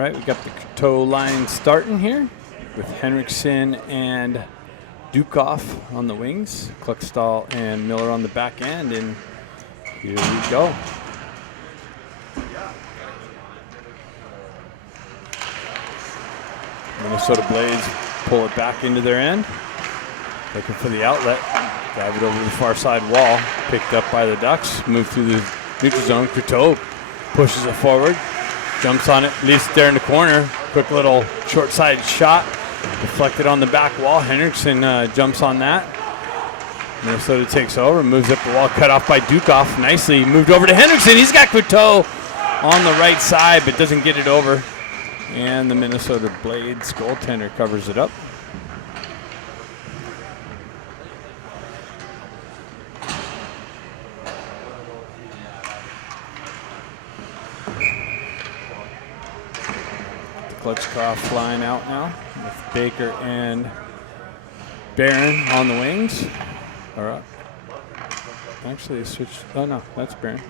right, we got the toe line starting here with Henriksen and Dukoff on the wings, Kluckstall and Miller on the back end, and here we go. Minnesota Blades pull it back into their end, looking for the outlet, drive it over the far side wall, picked up by the Ducks, move through the neutral zone. Courteau pushes it forward, jumps on it, leaves it there in the corner. Quick little short-sided shot, deflected on the back wall. Henriksen jumps on that. Minnesota takes over, moves up the wall, cut off by Dukoff. Nicely moved over to Henriksen. He's got Courteau on the right side, but doesn't get it over. And the Minnesota Blades goaltender covers it up. Klutchkov line out now with Baker and Barron on the wings. Or up. Actually, they switched. Oh no, that's Barron.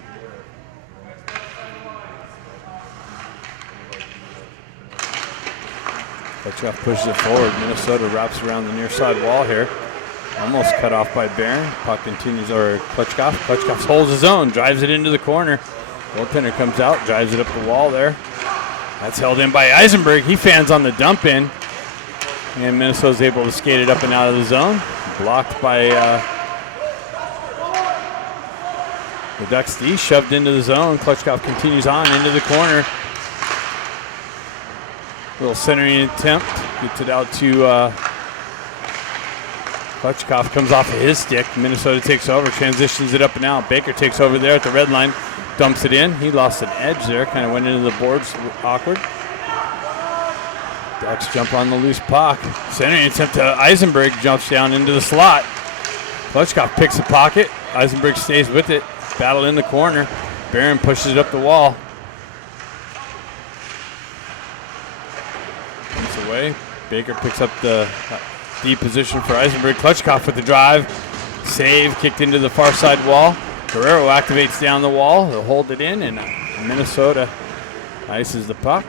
Klutchkov pushes it forward. Minnesota wraps around the near side wall here. Almost cut off by Barron. Puck continues, or Klutchkov. Klutchkov holds his own, drives it into the corner. Goaltender comes out, drives it up the wall there. That's held in by Eisenberg. He fans on the dump in. And Minnesota's able to skate it up and out of the zone. Blocked by the Ducks D, shoved into the zone. Klutchkov continues on into the corner. Little centering attempt, gets it out to Klutchkov, comes off of his stick. Minnesota takes over, transitions it up and out. Baker takes over there at the red line, dumps it in. He lost an edge there, kind of went into the boards, awkward. Ducks jump on the loose puck. Centering attempt to Eisenberg, jumps down into the slot. Klutchkov picks the pocket. Eisenberg stays with it. Battle in the corner. Barron pushes it up the wall. Comes away. Baker picks up the D position for Eisenberg. Klutchkov with the drive. Save, kicked into the far side wall. Guerrero activates down the wall. They'll hold it in, and Minnesota ices the puck.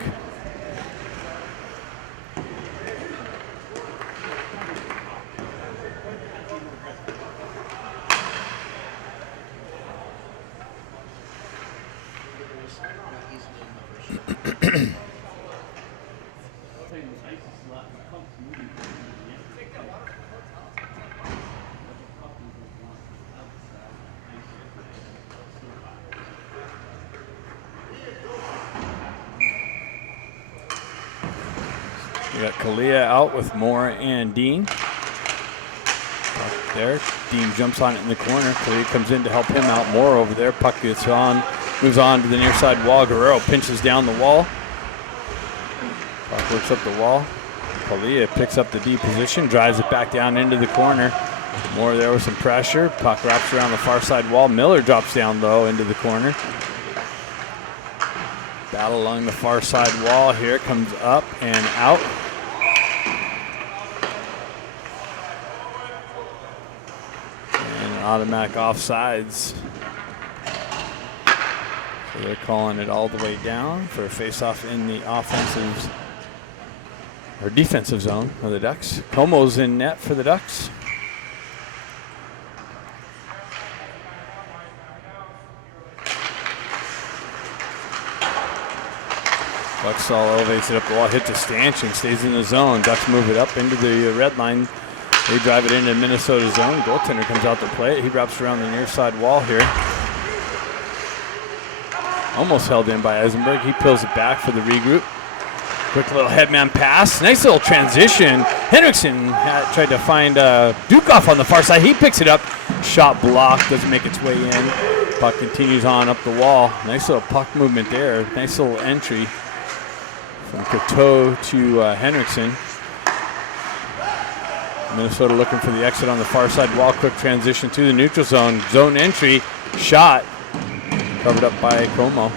We got Kalia out with Moore and Dean. Puck there. Dean jumps on it in the corner. Kalia comes in to help him out. Moore over there. Puck gets on, moves on to the near side wall. Guerrero pinches down the wall. Puck works up the wall. Kalia picks up the D position, drives it back down into the corner. Moore there with some pressure. Puck wraps around the far side wall. Miller drops down low into the corner. Battle along the far side wall here. Comes up and out. And automatic offsides. So they're calling it all the way down for a face-off in the offensive or defensive zone of the Ducks. Como's in net for the Ducks. Kluckstall elevates it up the wall, hits a stanchion, stays in the zone. Ducks move it up into the red line. They drive it into Minnesota zone. Goaltender comes out to play it. He wraps around the near side wall here. Almost held in by Eisenberg. He peels it back for the regroup. Quick little headman pass. Nice little transition. Henriksen tried to find Dukoff on the far side. He picks it up. Shot blocked. Doesn't make its way in. Puck continues on up the wall. Nice little puck movement there. Nice little entry from Coteau to Henriksen. Minnesota looking for the exit on the far side wall. Quick transition to the neutral zone. Zone entry. Shot. Covered up by Como.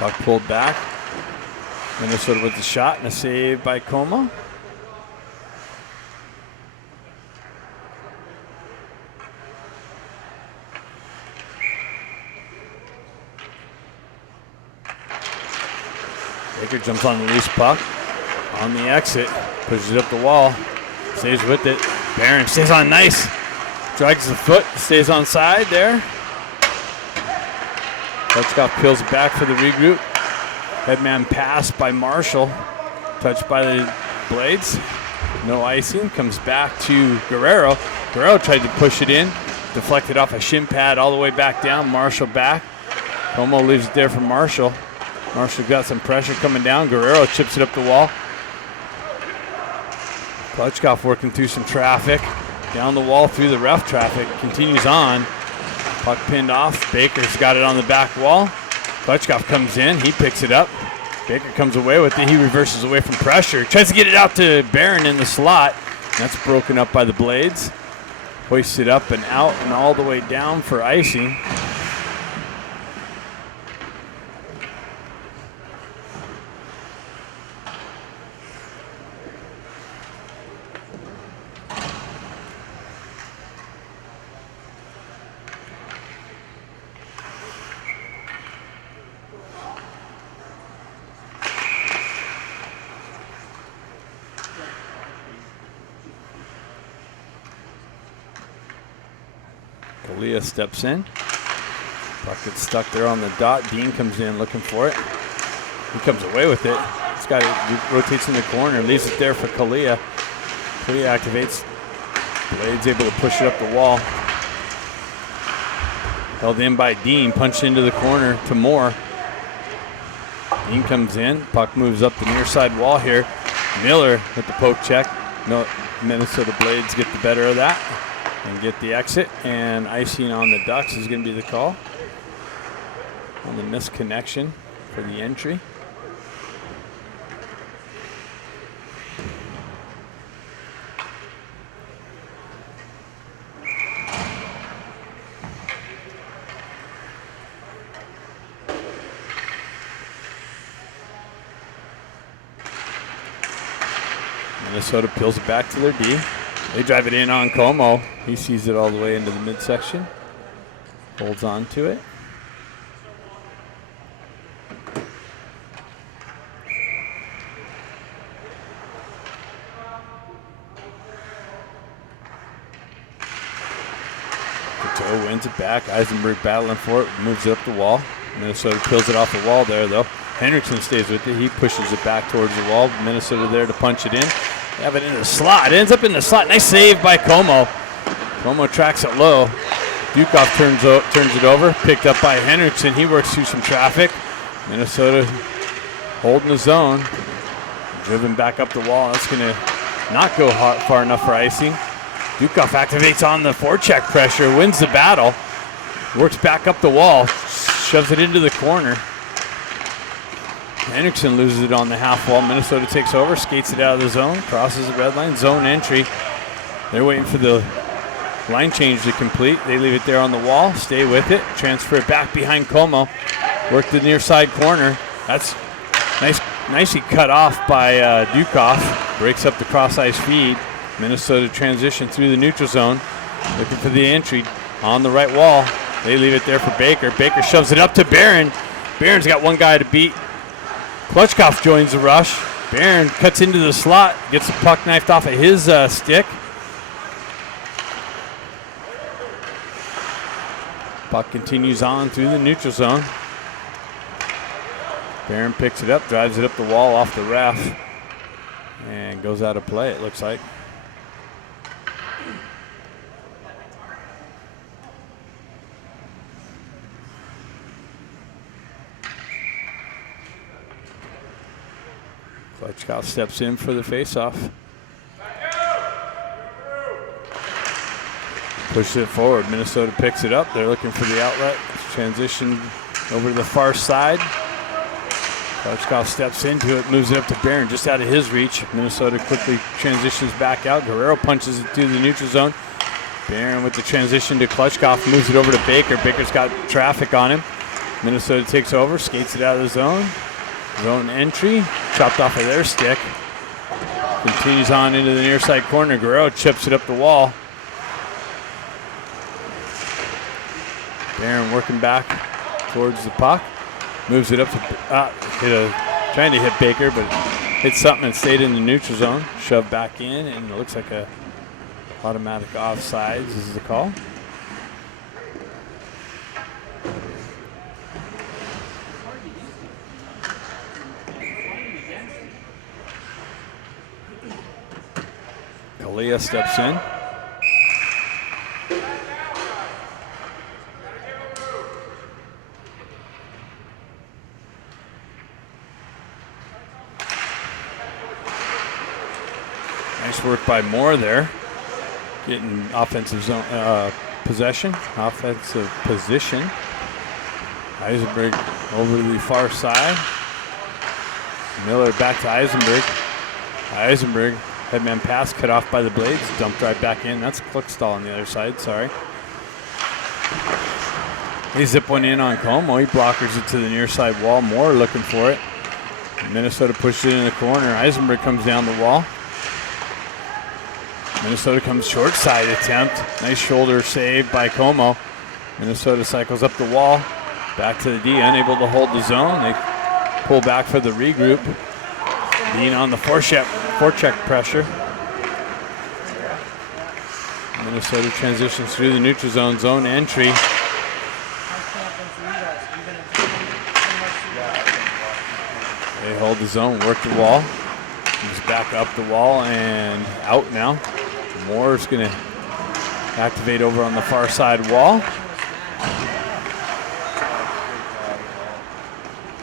Puck pulled back. Minnesota with the shot and a save by Como. Baker jumps on the loose puck. On the exit, pushes it up the wall, stays with it. Barron stays on nice. Drags the foot, stays on side there. Klitschko peels it back for the regroup. Headman pass by Marshall. Touched by the blades. No icing. Comes back to Guerrero. Guerrero tried to push it in. Deflected off a shin pad all the way back down. Marshall back. Como leaves it there for Marshall. Marshall got some pressure coming down. Guerrero chips it up the wall. Klitschko working through some traffic. Down the wall through the rough traffic. Continues on. Puck pinned off. Baker's got it on the back wall. Klitschko comes in. He picks it up. Baker comes away with it. He reverses away from pressure. Tries to get it out to Barron in the slot. That's broken up by the blades. Hoists it up and out and all the way down for icing. Kalia steps in. Puck gets stuck there on the dot. Dean comes in looking for it. He comes away with it. This guy rotates in the corner, leaves it there for Kalia. Kalia activates. Blade's able to push it up the wall. Held in by Dean, punched into the corner to Moore. Dean comes in. Puck moves up the near side wall here. Miller with the poke check. No, Minnesota Blades get the better of that and get the exit, and icing on the Ducks is going to be the call on the misconnection for the entry. Minnesota peels it back to their D. They drive it in on Como. He sees it all the way into the midsection. Holds on to it. Couture wins it back. Eisenberg battling for it. Moves it up the wall. Minnesota peels it off the wall there, though. Hendrickson stays with it. He pushes it back towards the wall. Minnesota there to punch it in. They have it in the slot. It ends up in the slot. Nice save by Como. Como tracks it low. Dukov turns it over. Picked up by Hendrickson. He works through some traffic. Minnesota holding the zone. Driven back up the wall. That's going to not go far enough for icing. Dukov activates on the forecheck pressure. Wins the battle. Works back up the wall. Shoves it into the corner. Hendrickson loses it on the half wall. Minnesota takes over, skates it out of the zone, crosses the red line, zone entry. They're waiting for the line change to complete. They leave it there on the wall, stay with it, transfer it back behind Como. Work the near side corner. That's nicely cut off by Dukov. Breaks up the cross ice feed. Minnesota transition through the neutral zone, looking for the entry on the right wall. They leave it there for Baker. Baker shoves it up to Barron. Barron's got one guy to beat. Klitschko joins the rush. Barron cuts into the slot, gets the puck knifed off of his stick. Puck continues on through the neutral zone. Barron picks it up, drives it up the wall off the ref, and goes out of play, it looks like. Klitschko steps in for the faceoff. Pushes it forward. Minnesota picks it up. They're looking for the outlet. Transition over to the far side. Klitschko steps into it, moves it up to Barron, just out of his reach. Minnesota quickly transitions back out. Guerrero punches it through the neutral zone. Barron with the transition to Klitschko, moves it over to Baker. Baker's got traffic on him. Minnesota takes over, skates it out of the zone. Zone entry, chopped off of their stick. Continues on into the near side corner. Guerrero chips it up the wall. Barron working back towards the puck. Moves it up to, trying to hit Baker, but hit something and stayed in the neutral zone. Shoved back in, and it looks like a automatic offsides is the call. Kalia steps in. Nice work by Moore there. Getting offensive zone possession, offensive position. Eisenberg over to the far side. Miller back to Eisenberg. Eisenberg, headman pass, cut off by the blades, dumped right back in. That's Klickstall on the other side, sorry. They zip one in on Como. He blockers it to the near side wall. Moore looking for it. Minnesota pushes it in the corner. Eisenberg comes down the wall. Minnesota comes short side attempt. Nice shoulder save by Como. Minnesota cycles up the wall. Back to the D, unable to hold the zone. They pull back for the regroup. Being on the forecheck pressure. Minnesota transitions through the neutral zone entry. They hold the zone, work the wall. Moves back up the wall and out now. Moore's going to activate over on the far side wall.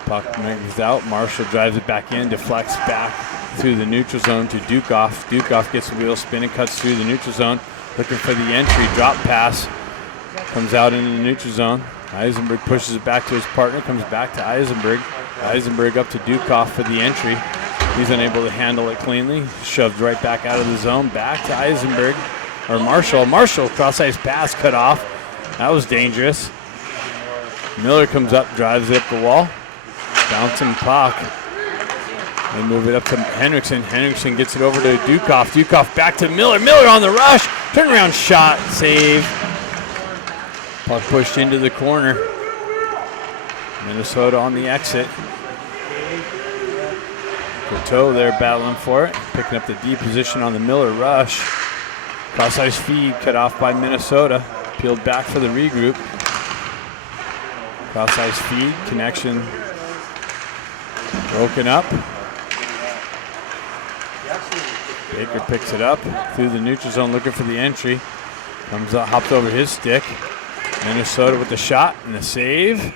Puck moves out. Marshall drives it back in, deflects back through the neutral zone to Dukoff. Dukoff gets the wheel spin and cuts through the neutral zone. Looking for the entry, drop pass. Comes out into the neutral zone. Eisenberg pushes it back to his partner, comes back to Eisenberg. Eisenberg up to Dukoff for the entry. He's unable to handle it cleanly. Shoved right back out of the zone. Back to Eisenberg, or Marshall. Marshall, cross-ice pass cut off. That was dangerous. Miller comes up, drives it up the wall. Bouncing puck. They move it up to Henriksen. Henriksen gets it over to Dukoff. Dukoff back to Miller. Miller on the rush. Turnaround shot, save. Puck pushed into the corner. Minnesota on the exit. Coteau there battling for it. Picking up the D position on the Miller rush. Cross-ice feed cut off by Minnesota. Peeled back for the regroup. Cross-ice feed, connection broken up. Baker picks it up through the neutral zone looking for the entry. Comes up, hops over his stick. Minnesota with the shot and the save.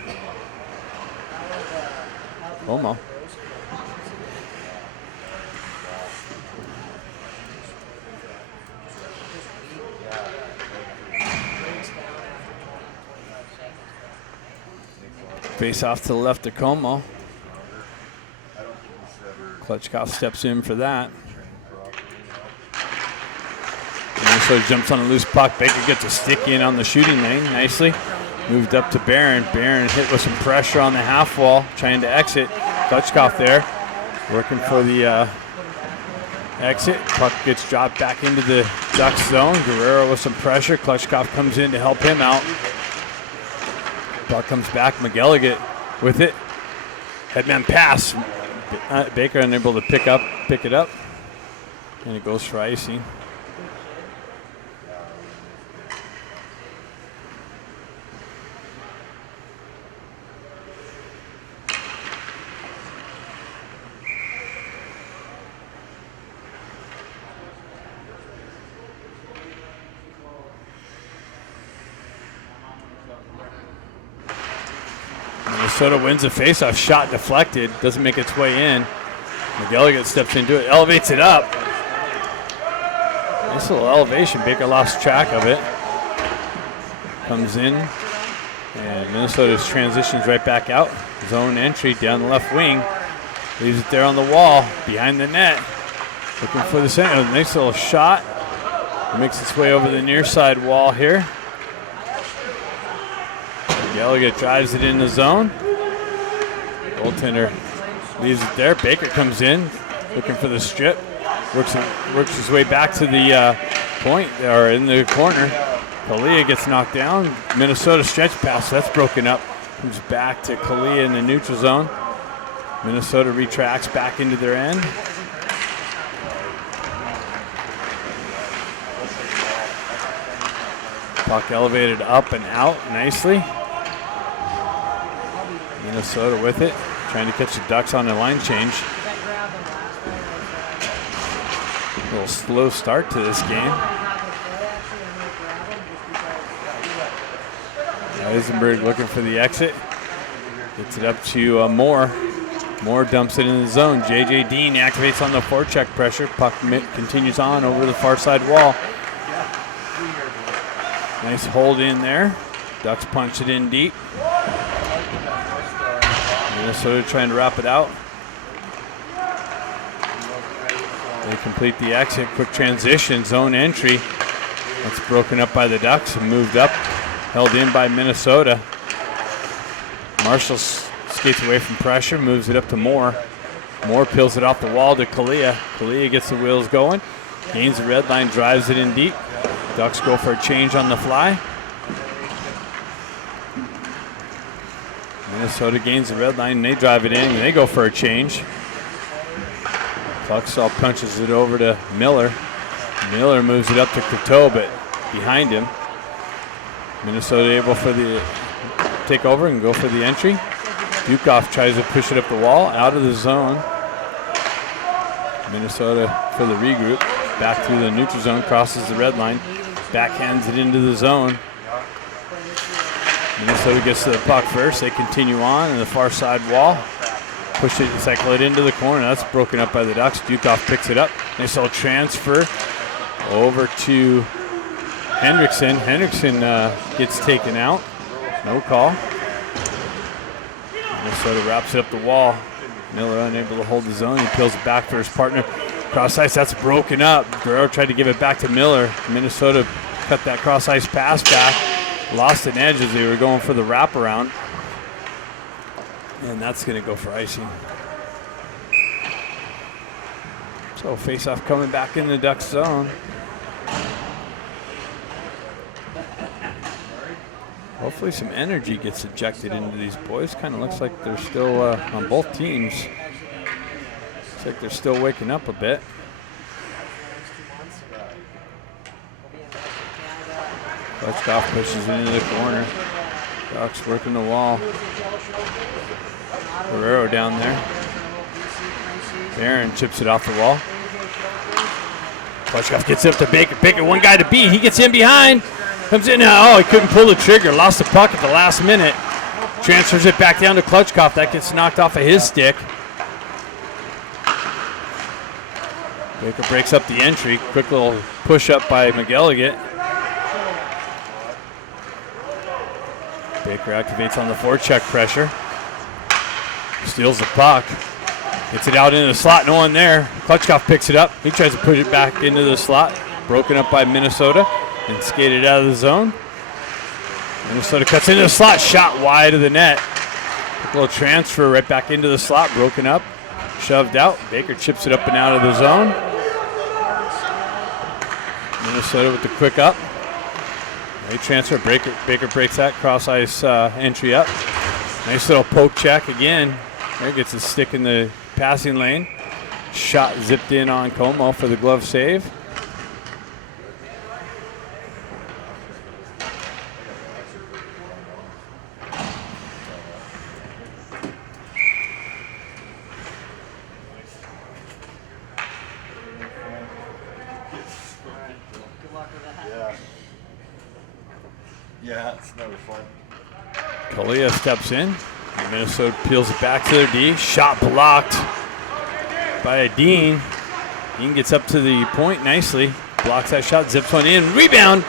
Como. Face off to the left of Como. Klitschko steps in for that. Minnesota jumps on a loose puck. Baker gets a stick in on the shooting lane nicely. Moved up to Barron. Barron hit with some pressure on the half wall, trying to exit. Klitschko there, working for the exit. Puck gets dropped back into the Ducks zone. Guerrero with some pressure. Klitschko comes in to help him out. Puck comes back. McGilligan with it. Headman pass. Baker unable to pick it up. And it goes for icing. Minnesota wins the faceoff. Shot deflected. Doesn't make its way in. McGilligan steps into it. Elevates it up. Nice little elevation. Baker lost track of it. Comes in. And Minnesota's transitions right back out. Zone entry down the left wing. Leaves it there on the wall. Behind the net. Looking for the center. Nice little shot. Makes its way over the near side wall here. Delegate drives it in the zone. Goaltender leaves it there. Baker comes in, looking for the strip. Works his way back to the point, or in the corner. Kalia gets knocked down. Minnesota stretch pass, that's broken up. Comes back to Kalia in the neutral zone. Minnesota retracts back into their end. Puck elevated up and out nicely. Minnesota with it, trying to catch the Ducks on a line change. A little slow start to this game. Eisenberg looking for the exit. Gets it up to Moore. Moore dumps it in the zone. J.J. Dean activates on the forecheck pressure. Puck continues on over the far side wall. Nice hold in there. Ducks punch it in deep. Minnesota trying to wrap it out. They complete the exit. Quick transition, zone entry. That's broken up by the Ducks and moved up. Held in by Minnesota. Marshall skates away from pressure, moves it up to Moore. Moore peels it off the wall to Kalia. Kalia gets the wheels going. Gains the red line, drives it in deep. Ducks go for a change on the fly. Minnesota gains the red line, and they drive it in, and they go for a change. Cluxall punches it over to Miller. Miller moves it up to Coteau, but behind him. Minnesota able for the take over and go for the entry. Dukoff tries to push it up the wall, out of the zone. Minnesota for the regroup. Back through the neutral zone, crosses the red line. Backhands it into the zone. Minnesota gets to the puck first. They continue on the far side wall. Push it, cycle it into the corner. That's broken up by the Ducks. Dukoff picks it up. Nice little transfer over to Hendrickson. Hendrickson gets taken out. No call. Minnesota wraps it up the wall. Miller unable to hold the zone. He peels it back for his partner. Cross ice, that's broken up. Guerrero tried to give it back to Miller. Minnesota cut that cross ice pass back. Lost an edge as they were going for the wraparound. And that's going to go for icing. So face-off coming back in the Ducks zone. Hopefully some energy gets ejected into these boys. Kind of looks like they're still on both teams. Looks like they're still waking up a bit. Klutchkov pushes it into the corner. Ducks working the wall. Guerrero down there. Barron chips it off the wall. Klutchkov gets up to Baker. Baker, one guy to beat. He gets in behind. Comes in now. Oh, he couldn't pull the trigger. Lost the puck at the last minute. Transfers it back down to Klutchkov. That gets knocked off of his stick. Baker breaks up the entry. Quick little push up by McElligott. Baker activates on the forecheck pressure. Steals the puck. Gets it out into the slot. No one there. Klutchkov picks it up. He tries to push it back into the slot. Broken up by Minnesota and skated out of the zone. Minnesota cuts into the slot. Shot wide of the net. Quick little transfer right back into the slot. Broken up. Shoved out. Baker chips it up and out of the zone. Minnesota with the quick up. They transfer. Baker breaks that cross ice entry up. Nice little poke check again. There gets a stick in the passing lane. Shot zipped in on Como for the glove save. Yeah, it's never fun. Kalia steps in. Minnesota peels it back to their D. Shot blocked by Dean. Dean gets up to the point nicely. Blocks that shot, zips one in. Rebound.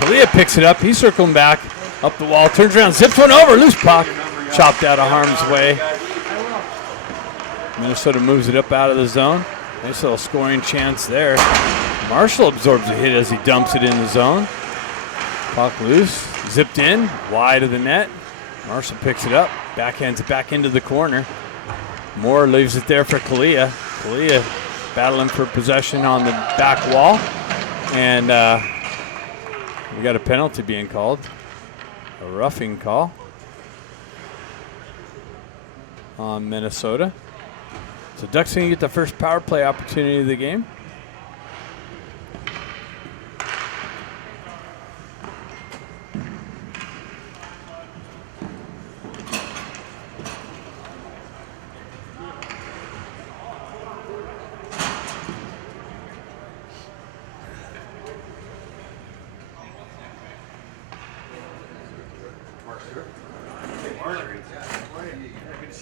Kalia picks it up. He's circling back up the wall. Turns around, zips one over. Loose puck. Chopped out of harm's way. Minnesota moves it up out of the zone. Nice little scoring chance there. Marshall absorbs a hit as he dumps it in the zone. Puck loose. Zipped in, wide of the net. Marshall picks it up, backhands it back into the corner. Moore leaves it there for Kalia. Kalia battling for possession on the back wall. And we got a penalty being called. A roughing call on Minnesota. So Ducks going to get the first power play opportunity of the game.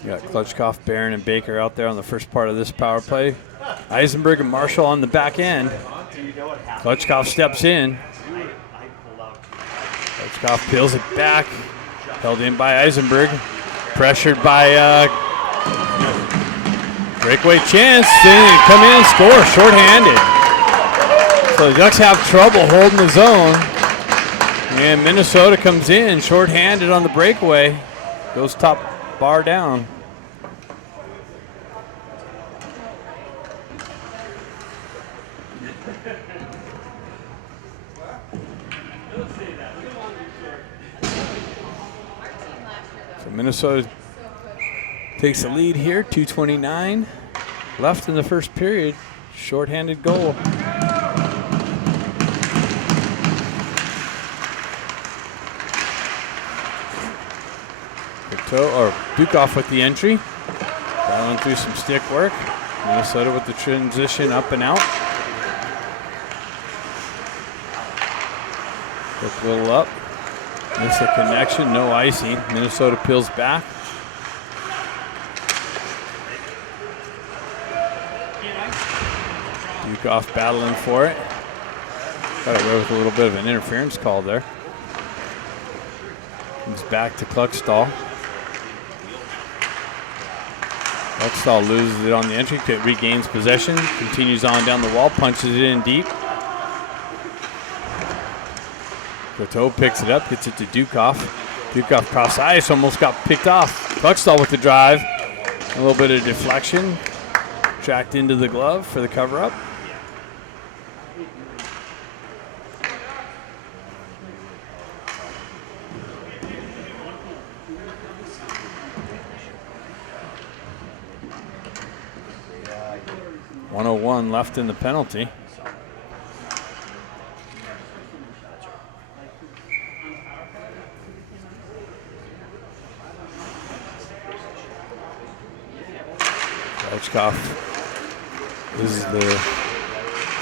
You got Klutchkov, Barron, and Baker out there on the first part of this power play. Eisenberg and Marshall on the back end. Klutchkov steps in. Klutchkov peels it back. Held in by Eisenberg. Pressured by breakaway chance. They come in and score shorthanded. So the Ducks have trouble holding the zone. And Minnesota comes in shorthanded on the breakaway. Goes top bar down. So Minnesota takes the lead here, 2:29 left in the first period. Shorthanded goal. Dukoff with the entry. Battling through some stick work. Minnesota with the transition up and out. Look a little up. Missed the connection, no icing. Minnesota peels back. Dukoff battling for it. Got away with a little bit of an interference call there. Comes back to Kluckstall. Kluckstall loses it on the entry, regains possession, continues on down the wall, punches it in deep. Coteau picks it up, gets it to Dukoff. Dukoff cross ice, almost got picked off. Kluckstall with the drive. A little bit of deflection. Tracked into the glove for the cover-up. .101 left in the penalty. Klutchkov. This is the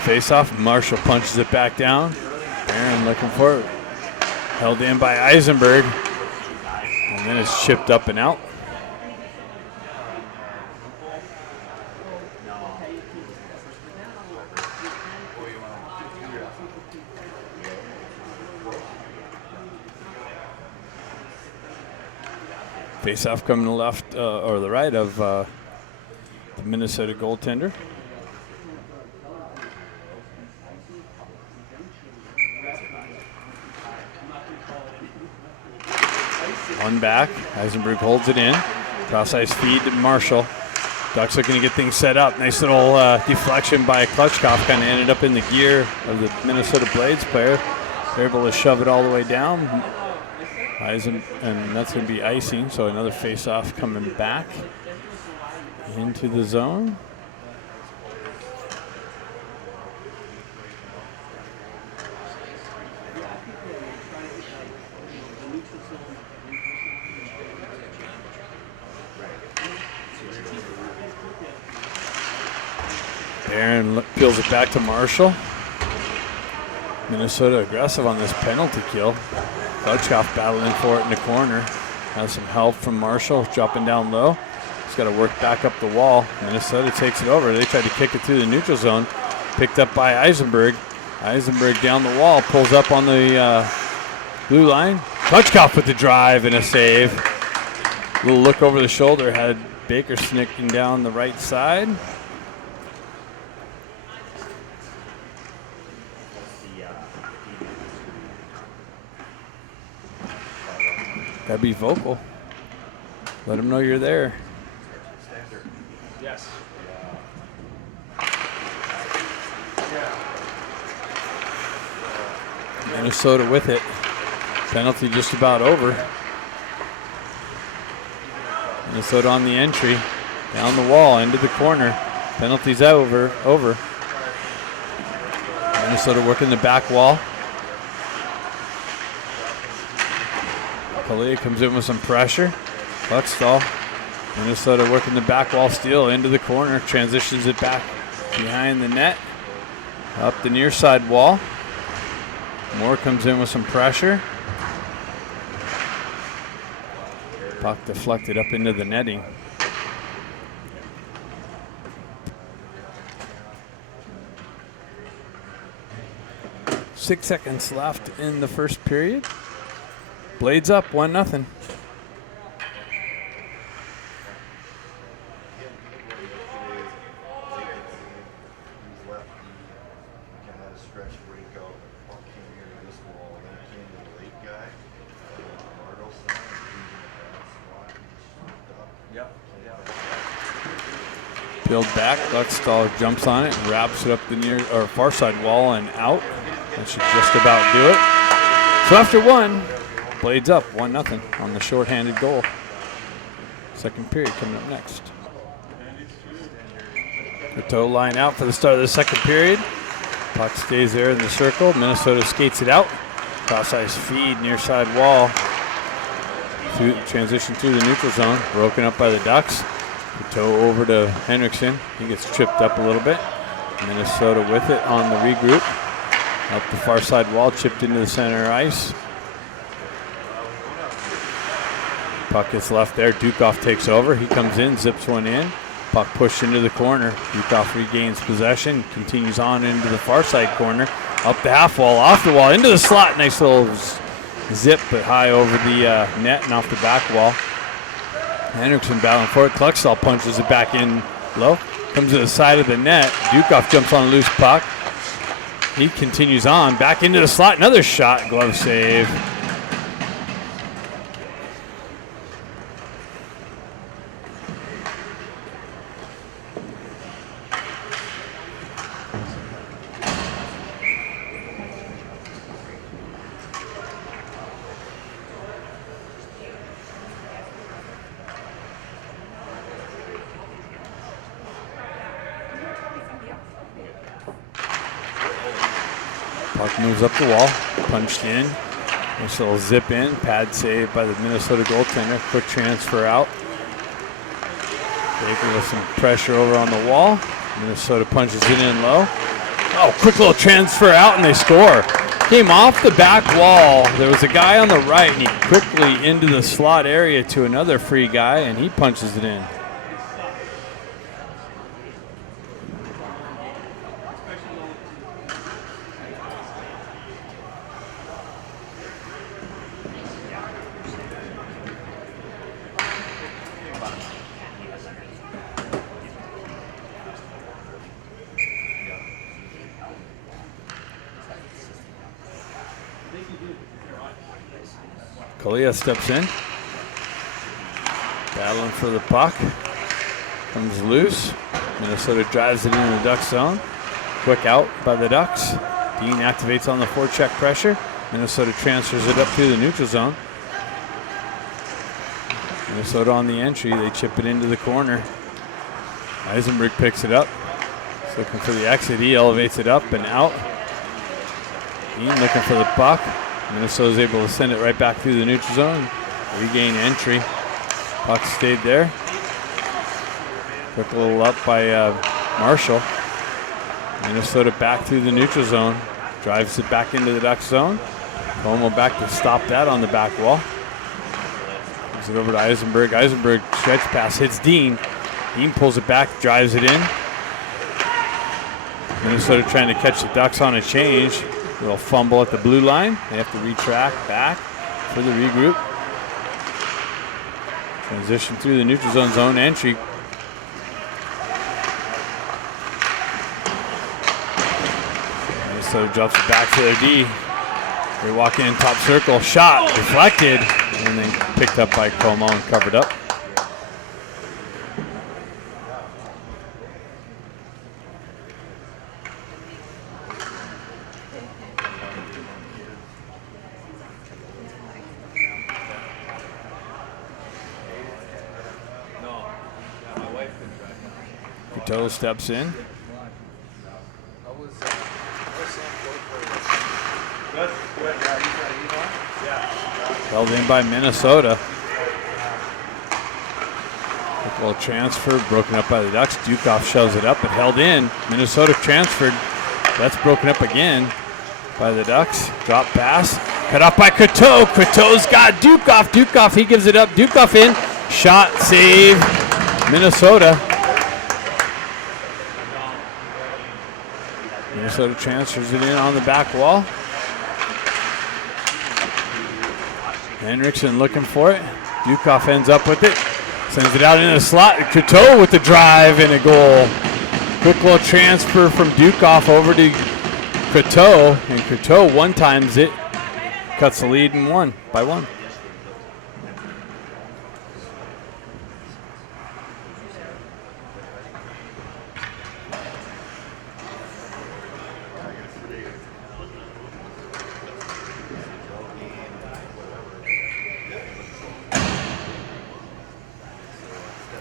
face-off. Marshall punches it back down. Barron looking for it. Held in by Eisenberg. And then it's chipped up and out. Face-off coming to the left or the right of the Minnesota goaltender. One back. Eisenberg holds it in. Cross-ice feed to Marshall. Ducks looking to get things set up. Nice little deflection by Klutchkov. Kind of ended up in the gear of the Minnesota Blades player. They're able to shove it all the way down. And that's going to be icing, so another face-off coming back into the zone. Barron peels it back to Marshall. Minnesota aggressive on this penalty kill. Klutchkov battling for it in the corner. Has some help from Marshall, dropping down low. He's got to work back up the wall. Minnesota takes it over. They tried to kick it through the neutral zone. Picked up by Eisenberg. Eisenberg down the wall, pulls up on the blue line. Klutchkov with the drive and a save. Little look over the shoulder, had Baker sneaking down the right side. Gotta be vocal. Let them know you're there. Yes. Minnesota with it. Penalty just about over. Minnesota on the entry. Down the wall, into the corner. Penalty's over. Minnesota working the back wall. Kalia comes in with some pressure. Buckstall. Minnesota working the back wall steal into the corner. Transitions it back behind the net. Up the near side wall. Moore comes in with some pressure. Puck deflected up into the netting. Six seconds left in the first period. Blades up, 1-0. Peeled back, Buckstall jumps on it, wraps it up the near or far side wall and out. That should just about do it. So after one, Blades up 1-0 on the shorthanded goal. Second period coming up next. Coteau line out for the start of the second period. Puck stays there in the circle. Minnesota skates it out. Cross ice feed near side wall. Transition through the neutral zone. Broken up by the Ducks. Coteau over to Henriksen. He gets tripped up a little bit. Minnesota with it on the regroup. Up the far side wall, chipped into the center ice. Puck gets left there. Dukoff takes over. He comes in, zips one in. Puck pushed into the corner. Dukoff regains possession, continues on into the far side corner. Up the half wall, off the wall, into the slot. Nice little zip, but high over the net and off the back wall. Henriksen battling for it. Kluckstall punches it back in low. Comes to the side of the net. Dukoff jumps on a loose puck. He continues on, back into the slot. Another shot, glove save. Puck moves up the wall, punched in. Nice little zip in, pad save by the Minnesota goaltender. Quick transfer out. Baker with some pressure over on the wall. Minnesota punches it in low. Oh, quick little transfer out and they score. Came off the back wall. There was a guy on the right and he quickly into the slot area to another free guy and he punches it in. Kalia steps in, battling for the puck, comes loose. Minnesota drives it into the Duck zone. Quick out by the Ducks. Dean activates on the forecheck pressure. Minnesota transfers it up through the neutral zone. Minnesota on the entry, they chip it into the corner. Eisenberg picks it up. He's looking for the exit, he elevates it up and out. Dean looking for the puck. Minnesota's able to send it right back through the neutral zone. Regain entry. Puck stayed there. Quick little up by Marshall. Minnesota back through the neutral zone. Drives it back into the Duck zone. Como back to stop that on the back wall. Gives it over to Eisenberg. Eisenberg stretch pass hits Dean. Dean pulls it back, drives it in. Minnesota trying to catch the Ducks on a change. Little fumble at the blue line. They have to retract back for the regroup. Transition through the neutral zone entry. So drops it back to their D. They walk in, top circle, shot, deflected, and then picked up by Como and covered up. Coteau steps in. Held in by Minnesota. Quick little transfer, broken up by the Ducks. Dukoff shoves it up, but held in. Minnesota transferred. That's broken up again by the Ducks. Drop pass, cut off by Coteau. Coteau's got Dukoff. Dukoff, he gives it up. Dukoff in. Shot, save, Minnesota. Minnesota transfers it in on the back wall. Henriksen looking for it. Dukoff ends up with it. Sends it out into the slot. Coteau with the drive and a goal. Quick little transfer from Dukoff over to Coteau. And Coteau one times it. Cuts the lead in by one.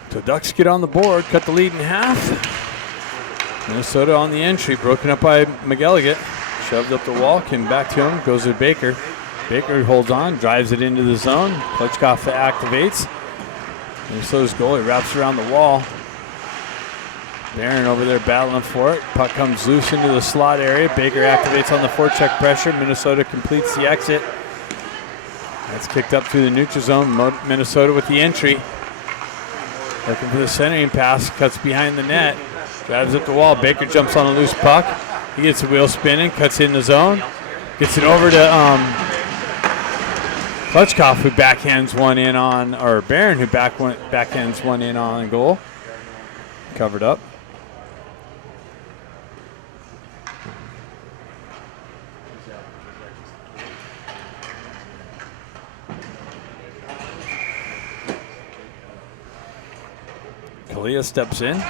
So Ducks get on the board, cut the lead in half. Minnesota on the entry, broken up by McElligott. Shoved up the wall, came back to him, goes to Baker. Baker holds on, drives it into the zone. Klitschkoff activates. Minnesota's goalie wraps around the wall. Barron over there battling for it. Puck comes loose into the slot area. Baker activates on the forecheck pressure. Minnesota completes the exit. That's kicked up through the neutral zone. Minnesota with the entry. Looking for the centering pass, cuts behind the net, drives up the wall. Baker jumps on a loose puck. He gets the wheel spinning, cuts in the zone, gets it over to Klitschkoff, who backhands one in on, or Barron, who backhands one in on goal. Covered up. Kalia steps in.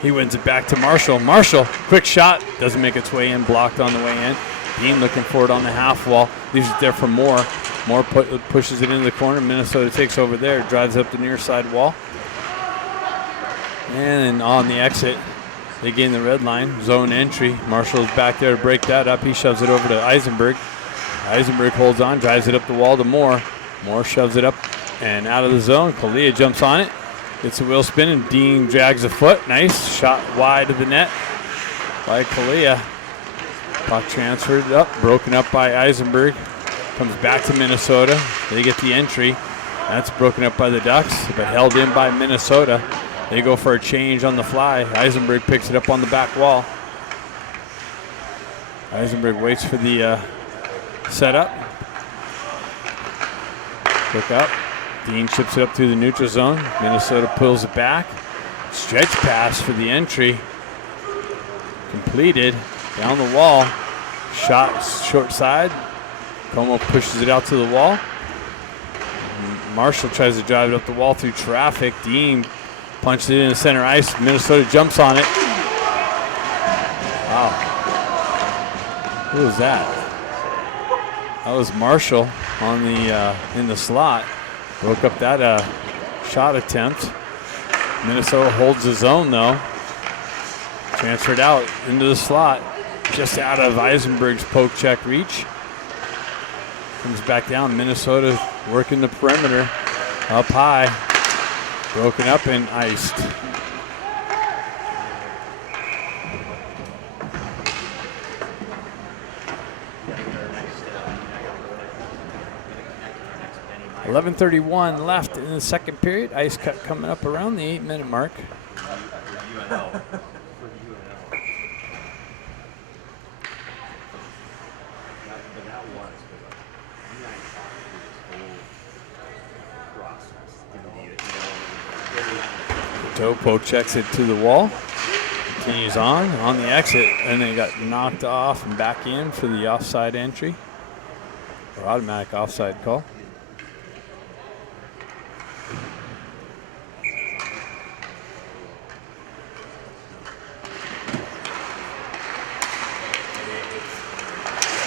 He wins it back to Marshall. Marshall, quick shot, doesn't make its way in, blocked on the way in. Dean looking for it on the half wall, leaves it there for Moore. Moore pushes it into the corner. Minnesota takes over there, drives up the near side wall. And on the exit, they gain the red line, zone entry. Marshall's back there to break that up. He shoves it over to Eisenberg. Eisenberg holds on, drives it up the wall to Moore. Moore shoves it up and out of the zone. Kalia jumps on it, gets the wheel spinning. Dean drags a foot. Nice shot wide of the net by Kalia. Puck transferred up, broken up by Eisenberg. Comes back to Minnesota. They get the entry. That's broken up by the Ducks, but held in by Minnesota. They go for a change on the fly. Eisenberg picks it up on the back wall. Eisenberg waits for the setup. Quick up. Dean chips it up through the neutral zone. Minnesota pulls it back. Stretch pass for the entry. Completed. Down the wall. Shot short side. Como pushes it out to the wall. Marshall tries to drive it up the wall through traffic. Dean punches it into center ice. Minnesota jumps on it. Wow. Who was that? That was Marshall on the in the slot. Broke up that shot attempt. Minnesota holds the zone though. Transferred out into the slot. Just out of Eisenberg's poke check reach. Comes back down. Minnesota working the perimeter. Up high. Broken up and iced. .11:31 left in the second period. Ice cut coming up around the 8-minute mark. Coteau poke checks it to the wall. Continues on the exit, and they got knocked off and back in for the offside entry, or automatic offside call.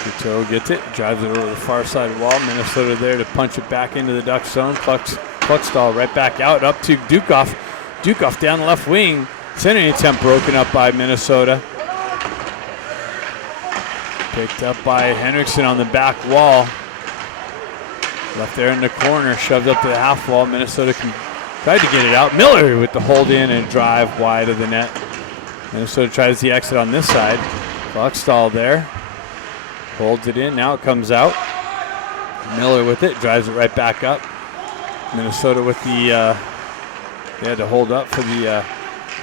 Coteau gets it, drives it over the far side wall. Minnesota there to punch it back into the Duck zone. Cluckstall right back out, up to Dukoff. Dukoff down the left wing. Centering attempt broken up by Minnesota. Picked up by Henriksen on the back wall. Left there in the corner, shoved up to the half wall. Minnesota tried to get it out. Miller with the hold in and drive wide of the net. Minnesota tries the exit on this side. Cluckstall there. Holds it in, now it comes out. Miller with it, drives it right back up. Minnesota with the, they had to hold up for the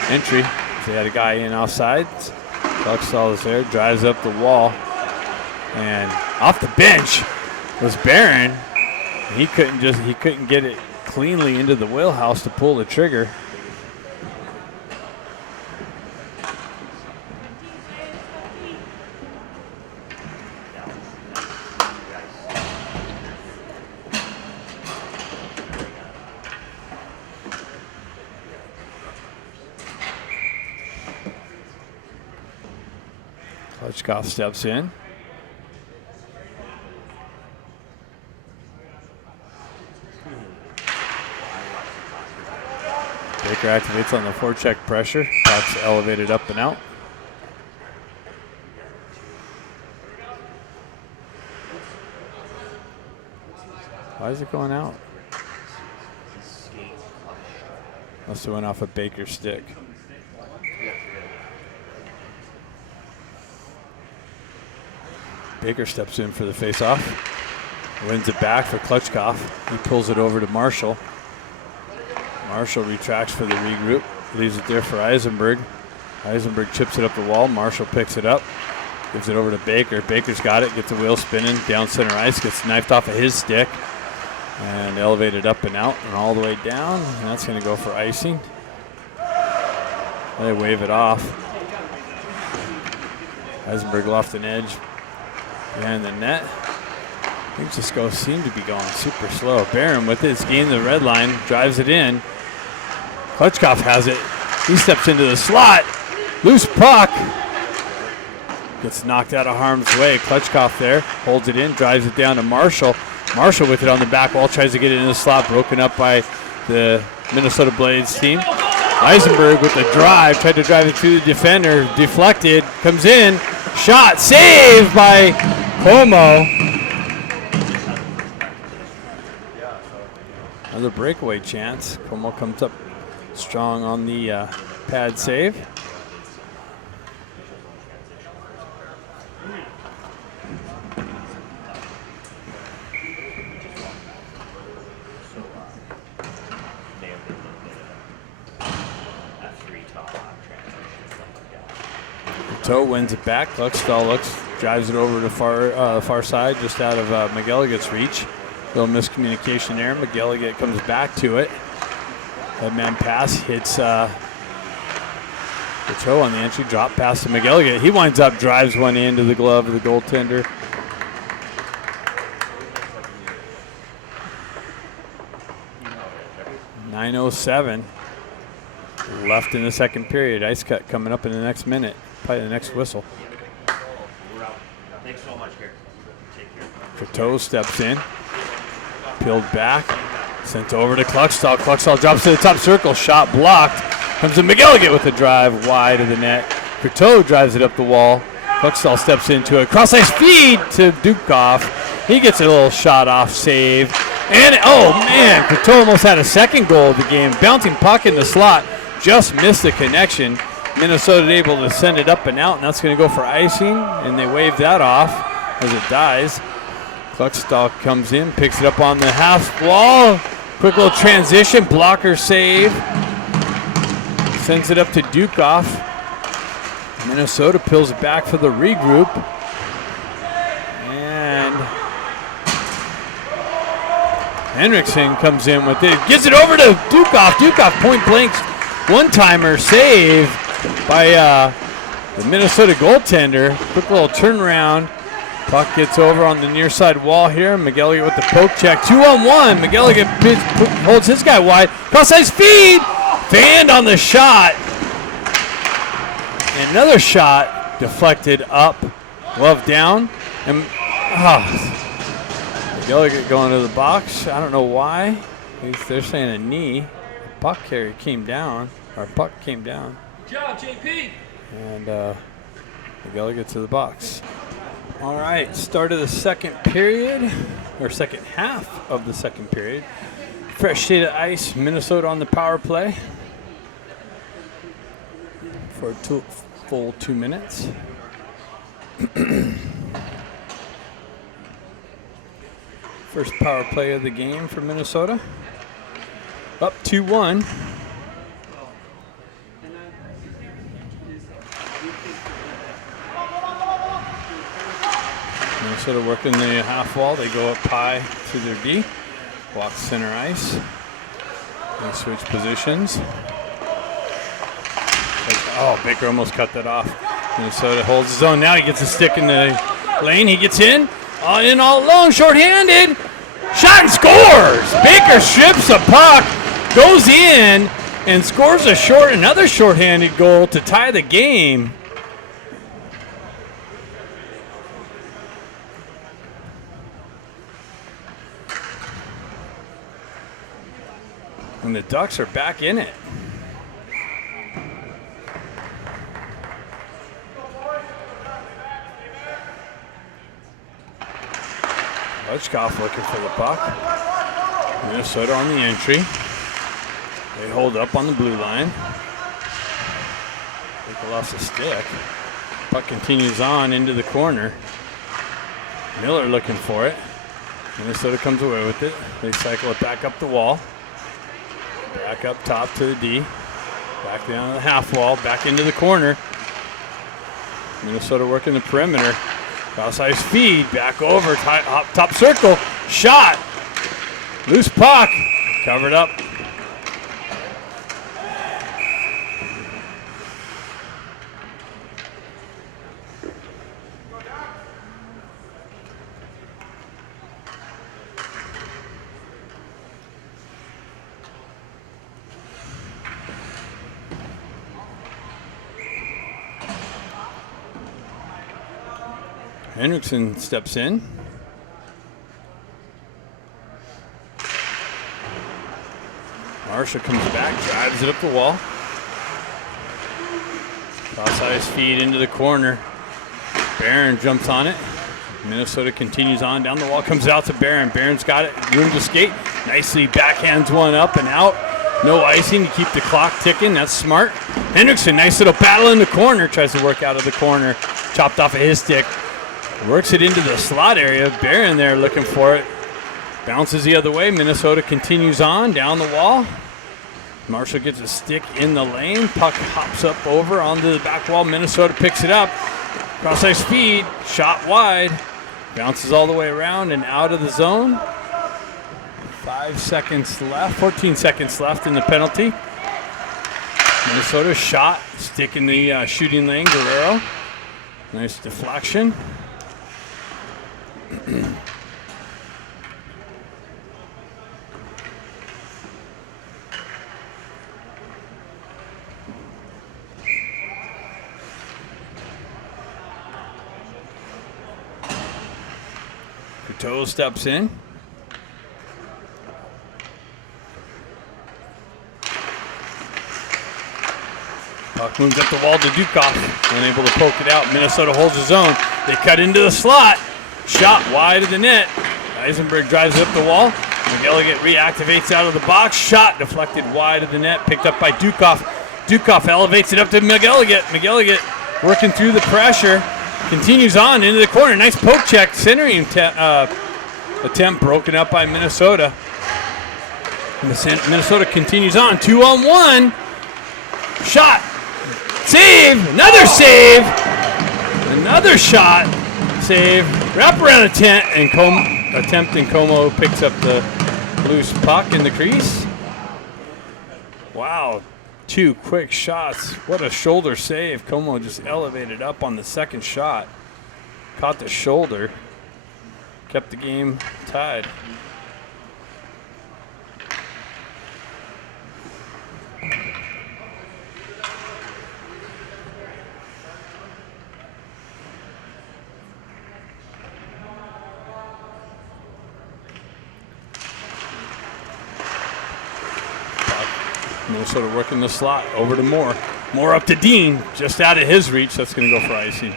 entry. They had a guy in offside. Cluckstall is there, drives up the wall. And off the bench was Barron. He couldn't get it cleanly into the wheelhouse to pull the trigger. Klitschkoff steps in. Baker activates on the forecheck pressure. Puck's elevated up and out. Why is it going out? Must have went off a Baker's stick. Baker steps in for the face-off. Wins it back for Klitschkoff. He pulls it over to Marshall. Marshall retracts for the regroup. Leaves it there for Eisenberg. Eisenberg chips it up the wall. Marshall picks it up. Gives it over to Baker. Baker's got it. Gets the wheel spinning. Down center ice. Gets knifed off of his stick. And elevated up and out and all the way down. And that's going to go for icing. They wave it off. Eisenberg off an edge. And the net. Things just seem to be going super slow. Barron with it. It's gained the red line. Drives it in. Klitschkoff has it. He steps into the slot. Loose puck. Gets knocked out of harm's way. Klitschkoff there. Holds it in. Drives it down to Marshall. Marshall with it on the back wall. Tries to get it in the slot. Broken up by the Minnesota Blades team. Eisenberg with the drive. Tried to drive it through the defender. Deflected. Comes in. Shot. Saved by Como. Another breakaway chance. Como comes up strong on the pad save. Toe wins it back. Kluckstall drives it over to far side, just out of McGilligan's reach. Little miscommunication there. McGilligan comes back to it. Headman pass hits the toe on the entry. Drop pass to McGilligan. He winds up, drives one into the glove of the goaltender. .907 left in the second period. Ice cut coming up in the next minute. Probably the next whistle. Thanks so much, Gary. Take care. Coteau steps in. Peeled back. Sent over to Kluckstall. Kluckstall drops to the top circle. Shot blocked. Comes to McGilligan with a drive wide of the net. Coteau drives it up the wall. Kluckstall steps into it. Cross ice feed to Dukoff. He gets a little shot off save. And, oh man, Coteau almost had a second goal of the game. Bouncing puck in the slot. Just missed the connection. Minnesota able to send it up and out, and that's going to go for icing, and they wave that off as it dies. Kluckstall comes in, picks it up on the half wall. Quick little transition, blocker save. Sends it up to Dukoff. Minnesota peels it back for the regroup. And Henriksen comes in with it, gets it over to Dukoff. Dukoff point blank, one-timer save. by the Minnesota goaltender. Quick little turnaround. Puck gets over on the near side wall here. McElligott with the poke check. 2-on-1. McElligott holds his guy wide. Cross-ice feed. Fanned on the shot. Another shot deflected up. Glove down. And McElligott going to the box. I don't know why. They're saying a knee. The puck carrier came down. Or puck came down. Good job, JP. And McElligott to the box. All right, start of the second period, or second half of the second period. Fresh state of ice, Minnesota on the power play for a full 2 minutes. First power play of the game for Minnesota. Up 2-1. Minnesota working the half wall. They go up high to their D. Walk center ice. They switch positions. Oh, Baker almost cut that off. Minnesota holds his own. Now he gets a stick in the lane. He gets in all alone, shorthanded. Shot and scores! Baker strips a puck, goes in, and scores another shorthanded goal to tie the game. And the Ducks are back in it. Lechkoff looking for the puck. Minnesota on the entry. They hold up on the blue line. They lost a stick. Puck continues on into the corner. Miller looking for it. Minnesota comes away with it. They cycle it back up the wall. Back up top to the D. Back down to the half wall. Back into the corner. Minnesota working the perimeter. Cross-ice feed. Back over. Top circle. Shot. Loose puck. Covered up. Hendrickson steps in. Marshall comes back, drives it up the wall. Cross-ice feed into the corner. Barron jumps on it. Minnesota continues on down the wall, comes out to Barron. Barron's got it, room to skate. Nicely backhands one up and out. No icing to keep the clock ticking. That's smart. Hendrickson, nice little battle in the corner. Tries to work out of the corner. Chopped off of his stick. Works it into the slot area. Barron there looking for it. Bounces the other way. Minnesota continues on down the wall. Marshall gets a stick in the lane. Puck hops up over onto the back wall. Minnesota picks it up. Cross-ice feed. Shot wide. Bounces all the way around and out of the zone. 5 seconds left. 14 seconds left in the penalty. Minnesota shot. Stick in the shooting lane. Guerrero. Nice deflection. Couteau steps in. Puck moves up the wall to Dukoff. Unable to poke it out. Minnesota holds his own. They cut into the slot. Shot wide of the net. Eisenberg drives up the wall. McElligott reactivates out of the box. Shot deflected wide of the net. Picked up by Dukoff. Dukoff elevates it up to McElligott. McElligott working through the pressure. Continues on into the corner. Nice poke check. Centering attempt broken up by Minnesota. Minnesota continues on. 2-on-1. Shot. Save. Another save. Another shot. Save. Wraparound attempt and Como picks up the loose puck in the crease. Wow. 2 quick shots. What a shoulder save. Como just elevated up on the second shot. Caught the shoulder. Kept the game tied. Minnesota working the slot over to Moore. Moore up to Dean, just out of his reach. That's going to go for icing.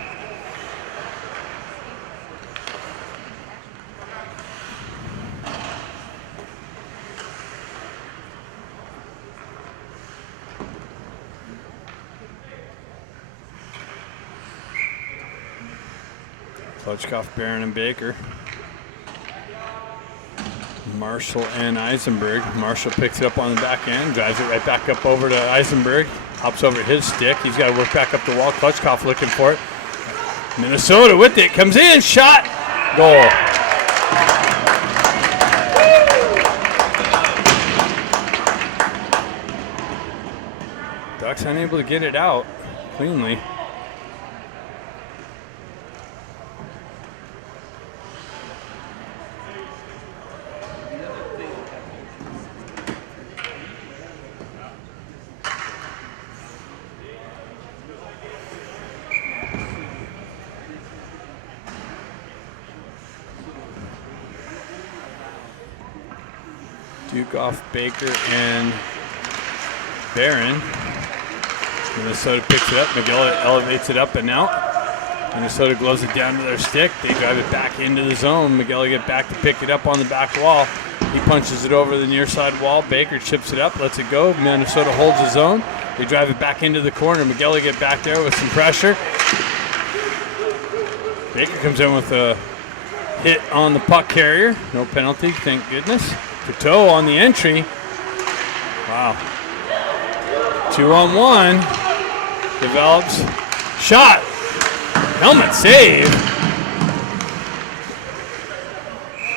Klutchkoff, Barron, and Baker. Marshall and Eisenberg. Marshall picks it up on the back end, drives it right back up over to Eisenberg, hops over his stick. He's got to work back up the wall. Klutchkoff looking for it. Minnesota with it, comes in, shot, goal. Ducks unable to get it out cleanly. Duke-off, Baker, and Barron. Minnesota picks it up. McGill elevates it up and out. Minnesota gloves it down to their stick. They drive it back into the zone. McGill get back to pick it up on the back wall. He punches it over the near side wall. Baker chips it up, lets it go. Minnesota holds his zone. They drive it back into the corner. McGill get back there with some pressure. Baker comes in with a hit on the puck carrier. No penalty, thank goodness. Coteau on the entry. Wow. 2-on-1. Develops. Shot. Helmet save.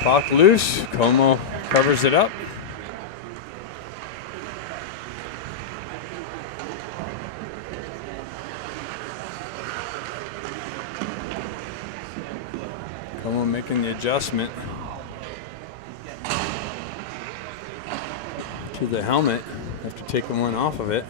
Puck loose. Como covers it up. Como making the adjustment to the helmet after taking one off of it.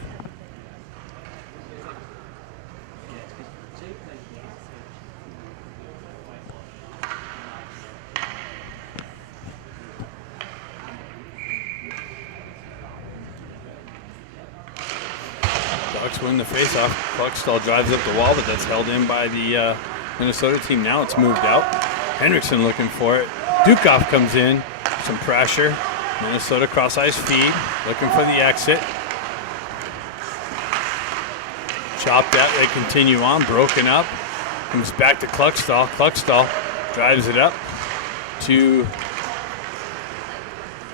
Ducks win the faceoff. Kluckstall drives up the wall, but that's held in by the Minnesota team. Now it's moved out. Henriksen looking for it. Dukoff comes in, some pressure. Minnesota cross ice feed, looking for the exit. Chopped at, they continue on, broken up. Comes back to Kluckstall. Kluckstall drives it up to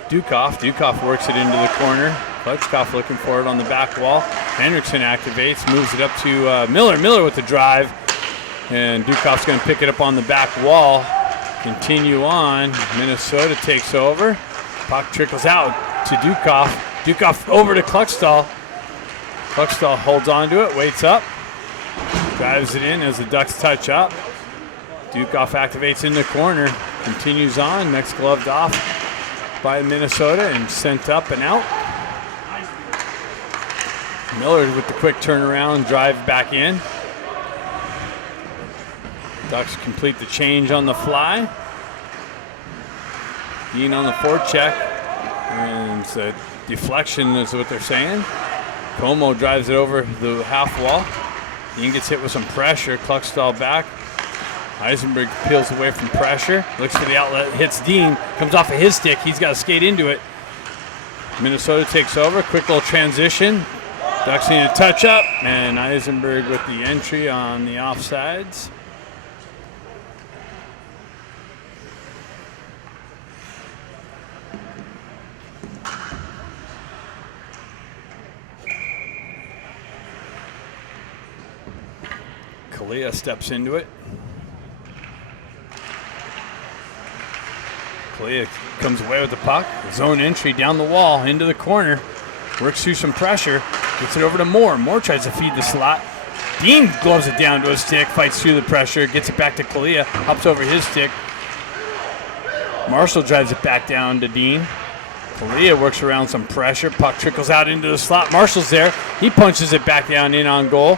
Dukoff. Dukoff works it into the corner. Klutchkoff looking for it on the back wall. Henriksen activates, moves it up to Miller. Miller with the drive. And Dukoff's going to pick it up on the back wall. Continue on. Minnesota takes over. Puck trickles out to Dukoff. Dukoff over to Kluckstall. Kluckstall holds on to it, waits up. Drives it in as the Ducks touch up. Dukoff activates in the corner. Continues on. Next gloved off by Minnesota and sent up and out. Miller with the quick turnaround, drive back in. Ducks complete the change on the fly. Dean on the forecheck. And it's a deflection is what they're saying. Como drives it over the half wall. Dean gets hit with some pressure. Kluckstall back. Eisenberg peels away from pressure. Looks for the outlet. Hits Dean. Comes off of his stick. He's got to skate into it. Minnesota takes over. Quick little transition. Ducks need a touch up. And Eisenberg with the entry on the offsides. Kalia steps into it. Kalia comes away with the puck. Zone entry down the wall into the corner. Works through some pressure. Gets it over to Moore. Moore tries to feed the slot. Dean gloves it down to his stick, fights through the pressure, gets it back to Kalia, hops over his stick. Marshall drives it back down to Dean. Kalia works around some pressure. Puck trickles out into the slot. Marshall's there. He punches it back down in on goal.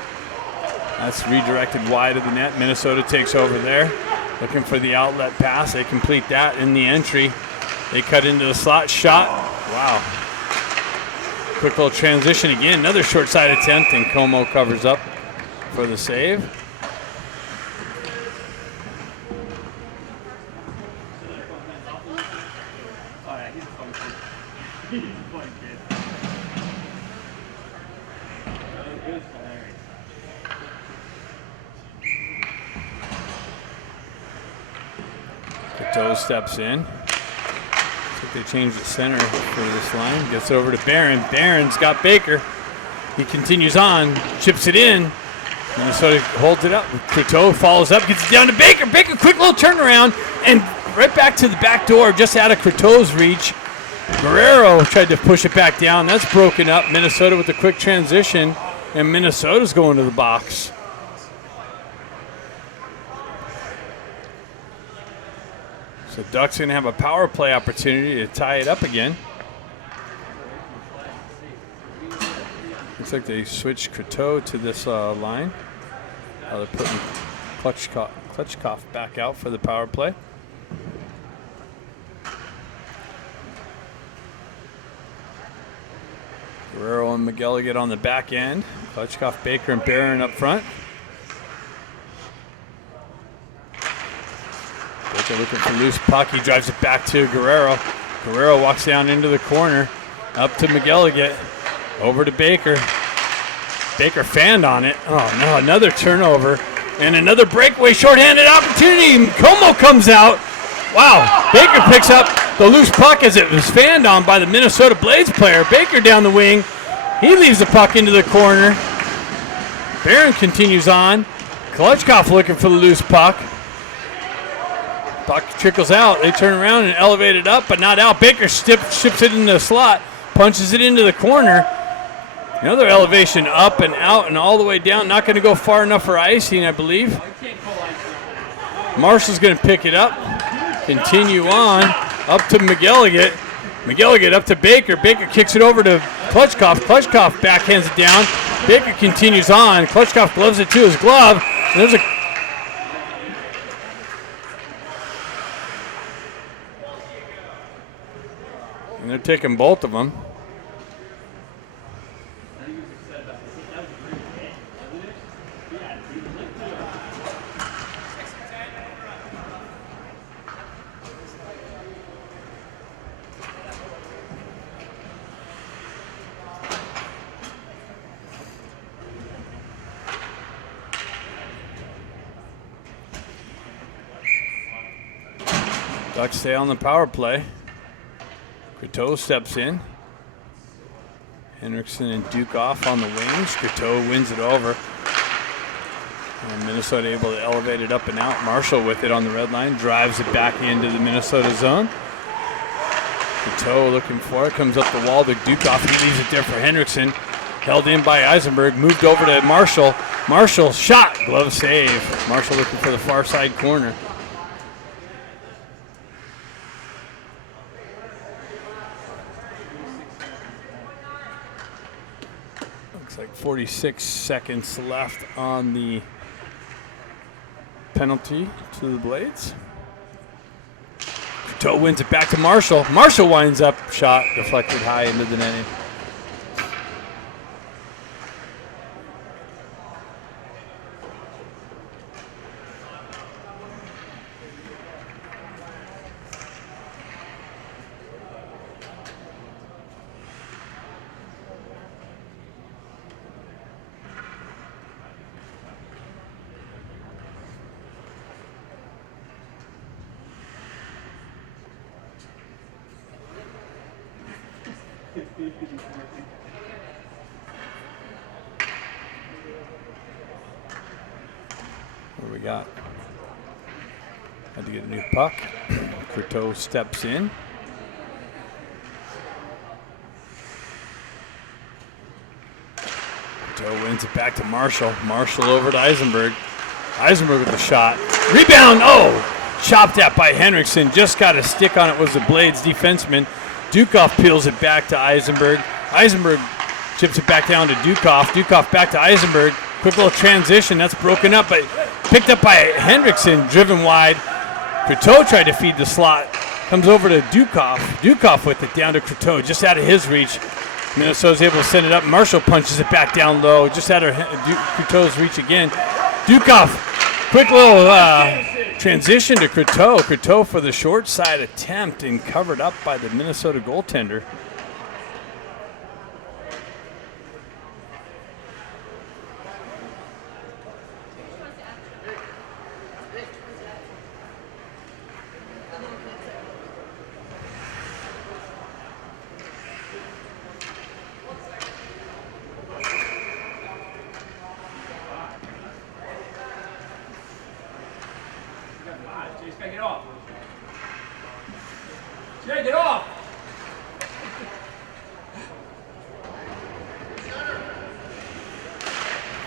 That's redirected wide of the net. Minnesota takes over there. Looking for the outlet pass. They complete that in the entry. They cut into the slot. Shot. Wow. Quick little transition again. Another short side attempt, and Como covers up for the save. Cateau steps in. I think they changed the center for this line. Gets it over to Barron. Barron's got Baker. He continues on, chips it in. Minnesota holds it up. Cateau follows up, gets it down to Baker. Baker, quick little turnaround, and right back to the back door, just out of Cateau's reach. Guerrero tried to push it back down. That's broken up. Minnesota with a quick transition, and Minnesota's going to the box. So Ducks going to have a power play opportunity to tie it up again. Looks like they switched Cateau to this line. They're putting Klitschkoff back out for the power play. Guerrero and Miguel get on the back end. Klitschkoff, Baker, and Barron up front. Baker looking for loose puck. He drives it back to Guerrero. Guerrero walks down into the corner. Up to Miguel again. Over to Baker. Baker fanned on it. Oh no, another turnover. And another breakaway shorthanded opportunity. Como comes out. Wow, Baker picks up the loose puck as it was fanned on by the Minnesota Blades player. Baker down the wing. He leaves the puck into the corner. Barron continues on. Klitschkoff looking for the loose puck. Puck trickles out. They turn around and elevate it up, but not out. Baker ships it into the slot, punches it into the corner. Another elevation up and out and all the way down. Not going to go far enough for icing, I believe. Marshall's going to pick it up. Continue on. Up to McGilligan. McGilligan up to Baker. Baker kicks it over to Klitschkoff. Klitschkoff backhands it down. Baker continues on. Klitschkoff gloves it to his glove. And there's a and they're taking both of them. Ducks stay on the power play. Cateau steps in. Henriksen and Duke off on the wings. Cateau wins it over. And Minnesota able to elevate it up and out. Marshall with it on the red line. Drives it back into the Minnesota zone. Cateau looking for it. Comes up the wall to Dukoff. He leaves it there for Henriksen. Held in by Eisenberg. Moved over to Marshall. Marshall shot. Glove save. Marshall looking for the far side corner. Like 46 seconds left on the penalty to the Blades. Cateau wins it back to Marshall. Marshall winds up, shot deflected high into the netting. What do we got? Had to get a new puck. Cateau steps in. Croteau wins it back to Marshall. Marshall over to Eisenberg. Eisenberg with the shot. Rebound. Oh! Chopped at by Henriksen. Just got a stick on it. Was the Blades defenseman. Dukoff peels it back to Eisenberg. Eisenberg chips it back down to Dukoff. Dukoff back to Eisenberg. Quick little transition. That's broken up, but picked up by Henriksen. Driven wide. Croteau tried to feed the slot. Comes over to Dukoff. Dukoff with it down to Croteau. Just out of his reach. Minnesota's able to send it up. Marshall punches it back down low. Just out of Croteau's reach again. Dukoff. Quick little transition to Croteau. Croteau for the short side attempt and covered up by the Minnesota goaltender. Get off!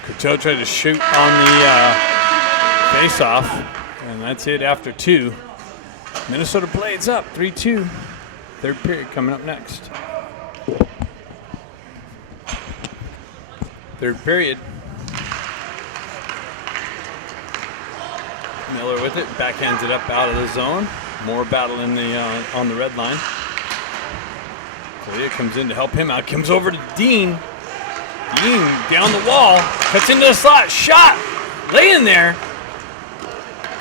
Croteau tried to shoot on the face-off, and that's it after 2. Minnesota Blades up 3-2. Third period coming up next. Third period. Miller with it, backhands it up out of the zone. More battle in the on the red line. Collier comes in to help him out. Comes over to Dean. Dean down the wall. Cuts into the slot. Shot! Laying there.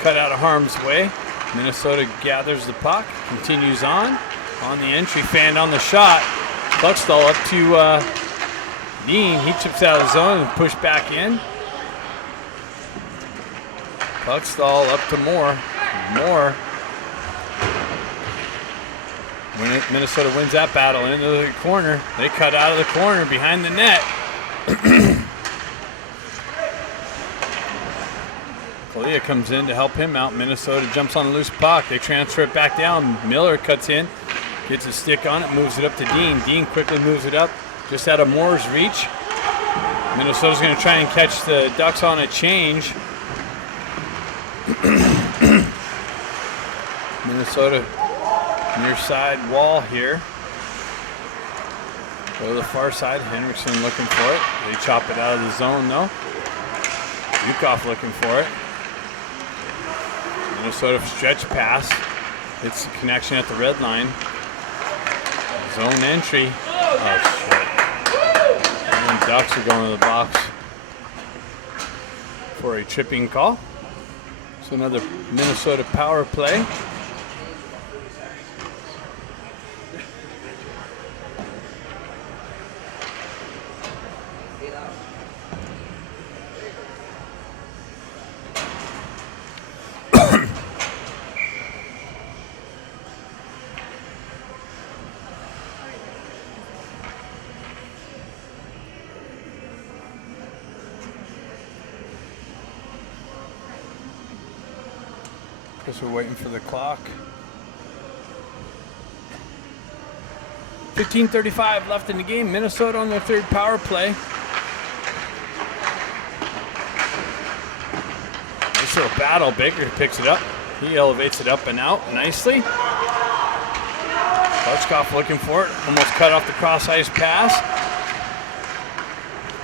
Cut out of harm's way. Minnesota gathers the puck. Continues on. On the entry. Fanned on the shot. Buckstall up to Dean. He chips out of the zone and pushed back in. Buckstall up to Moore. Moore. Minnesota wins that battle into the corner. They cut out of the corner behind the net. Collier comes in to help him out. Minnesota jumps on the loose puck. They transfer it back down. Miller cuts in, gets a stick on it, moves it up to Dean. Dean quickly moves it up just out of Moore's reach. Minnesota's going to try and catch the Ducks on a change. Minnesota near side wall here. Go to the far side. Henriksen looking for it. They chop it out of the zone though. Dukoff looking for it. Minnesota stretch pass. It's a connection at the red line. Zone entry. Oh shit. And the Ducks are going to the box for a tripping call. So another Minnesota power play. Guess we're waiting for the clock. 15:35 left in the game. Minnesota on their third power play. Nice little battle. Baker picks it up. He elevates it up and out nicely. Butchkoff looking for it. Almost cut off the cross ice pass.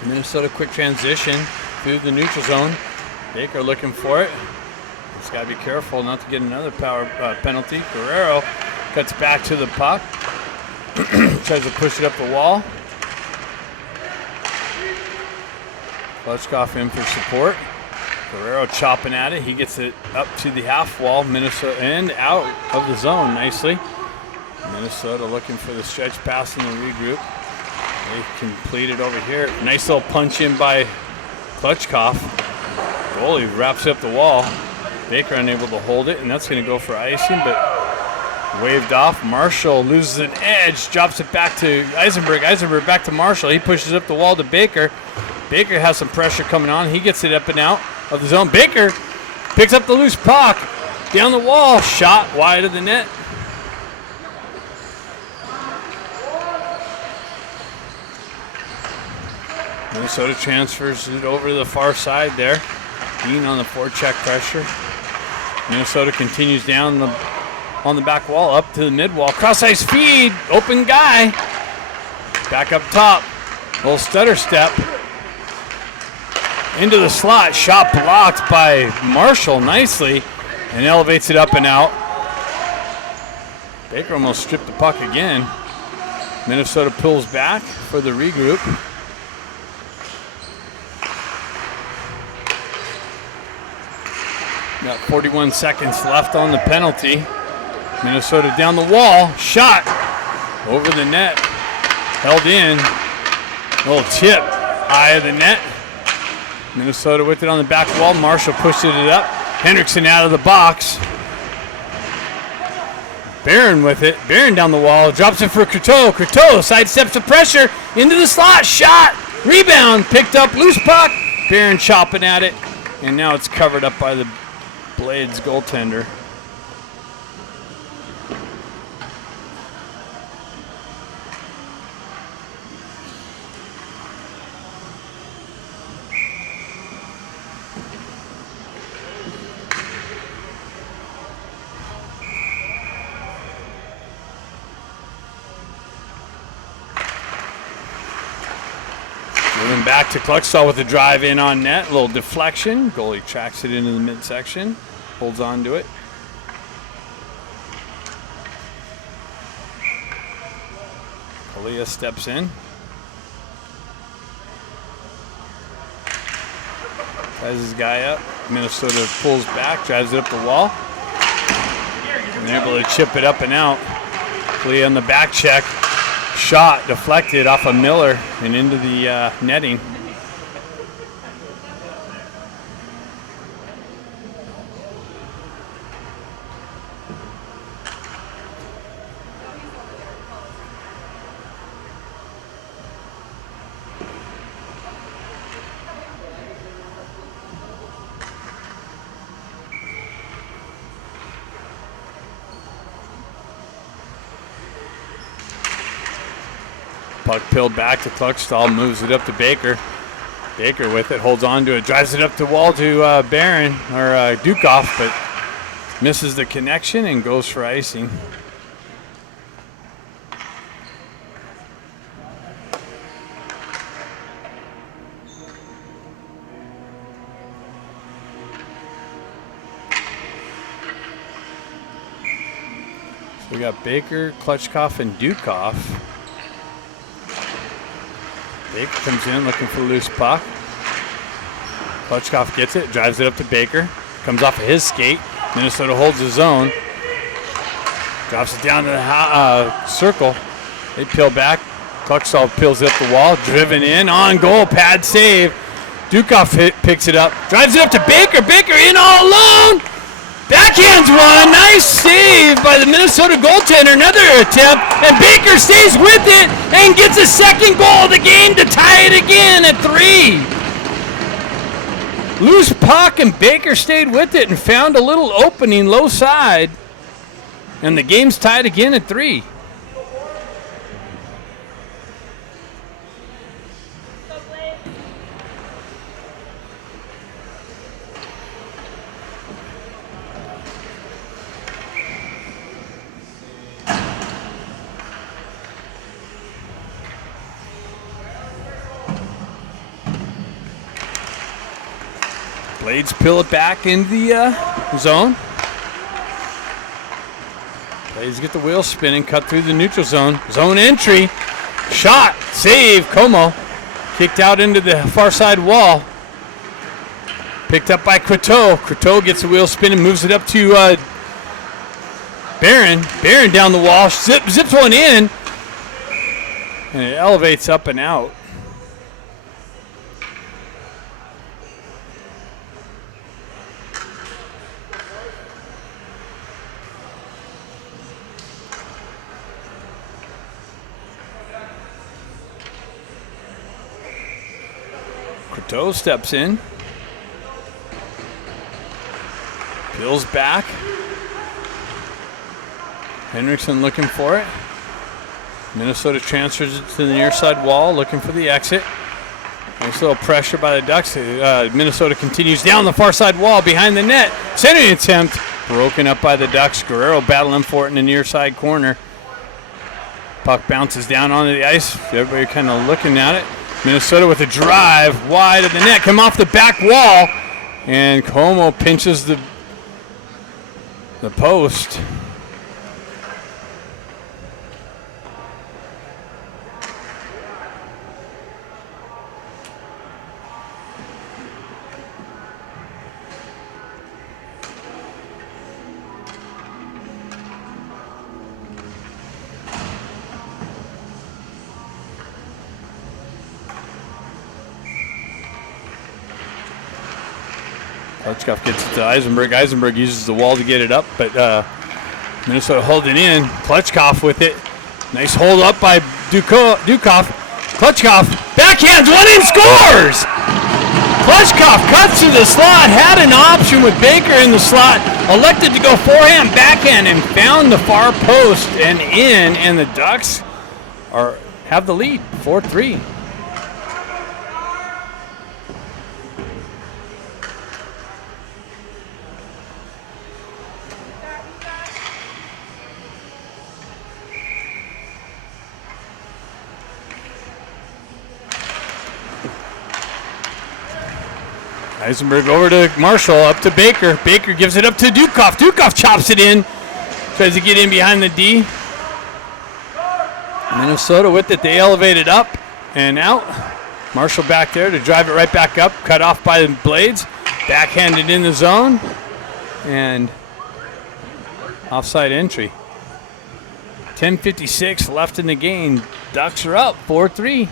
Minnesota quick transition through the neutral zone. Baker looking for it. Just got to be careful not to get another power penalty. Guerrero cuts back to the puck. Tries to push it up the wall. Butchkoff in for support. Guerrero chopping at it. He gets it up to the half wall. Minnesota and out of the zone nicely. Minnesota looking for the stretch pass in the regroup. They complete it over here. Nice little punch in by Butchkoff. Goalie wraps up the wall. Baker unable to hold it, and that's going to go for icing, but waved off. Marshall loses an edge, drops it back to Eisenberg. Eisenberg back to Marshall. He pushes up the wall to Baker. Baker has some pressure coming on. He gets it up and out of the zone. Baker picks up the loose puck. Down the wall. Shot wide of the net. Minnesota transfers it over to the far side there. Dean on the forecheck pressure. Minnesota continues down on the back wall, up to the mid wall. Cross ice feed, open guy. Back up top, little stutter step. Into the slot, shot blocked by Marshall nicely, and elevates it up and out. Baker almost stripped the puck again. Minnesota pulls back for the regroup. Got 41 seconds left on the penalty. Minnesota down the wall, shot over the net, held in. Little tip high of the net. Minnesota with it on the back wall. Marshall pushes it up. Hendrickson out of the box. Barron with it. Barron down the wall. Drops it for Croteau. Croteau sidesteps the pressure. Into the slot. Shot. Rebound. Picked up. Loose puck. Barron chopping at it. And now it's covered up by the Blades goaltender. Moving back to Kluckstall with the drive in on net. A little deflection. Goalie tracks it into the midsection. Holds on to it. Kalia steps in. Ties his guy up. Minnesota pulls back, drives it up the wall. And they're able to chip it up and out. Kalia on the back check. Shot deflected off of Miller and into the netting. Puck peeled back to Kluckstall, moves it up to Baker. Baker with it, holds on to it, drives it up the wall to Barron, or Dukoff, but misses the connection and goes for icing. So we got Baker, Klutchkoff, and Dukoff. Baker comes in looking for a loose puck. Klutchkoff gets it, drives it up to Baker. Comes off of his skate. Minnesota holds his zone. Drops it down to the circle. They peel back. Kluckstall peels it up the wall. Driven in, on goal, pad save. Dukoff picks it up. Drives it up to Baker. Baker in all alone. Backhands one. Nice save by the Minnesota goaltender. Another attempt. And Baker stays with it and gets a second goal of the game to tie it again at 3. Loose puck and Baker stayed with it and found a little opening low side. And the game's tied again at 3. Blades peel it back in the zone. Blades get the wheel spinning, cut through the neutral zone. Zone entry. Shot. Save. Como. Kicked out into the far side wall. Picked up by Croteau. Croteau gets the wheel spinning, moves it up to Barron. Barron down the wall. Zips one in. And it elevates up and out. Croteau steps in. Peels back. Hendrickson looking for it. Minnesota transfers it to the near side wall, looking for the exit. Nice little pressure by the Ducks. Minnesota continues down the far side wall behind the net. Centering attempt broken up by the Ducks. Guerrero battling for it in the near side corner. Puck bounces down onto the ice. Everybody kind of looking at it. Minnesota with a drive wide of the net. Come off the back wall. And Como pinches the post. Klitschko gets it to Eisenberg. Eisenberg uses the wall to get it up, but Minnesota holding in. Klitschko with it. Nice hold up by Dukov. Klitschko backhands one and scores! Klitschko cuts through the slot, had an option with Baker in the slot, elected to go forehand, backhand, and found the far post and in, and the Ducks have the lead, 4-3. Eisenberg over to Marshall, up to Baker. Baker gives it up to Dukov. Dukov chops it in. Tries to get in behind the D. Minnesota with it. They elevate it up and out. Marshall back there to drive it right back up. Cut off by the Blades. Backhanded in the zone. And offside entry. 10:56 left in the game. Ducks are up 4-3.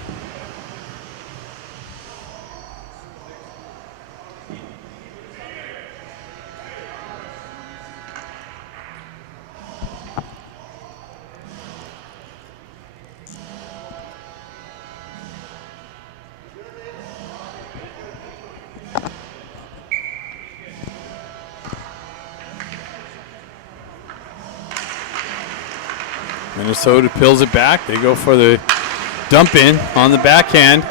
Minnesota peels it back. They go for the dump in on the backhand.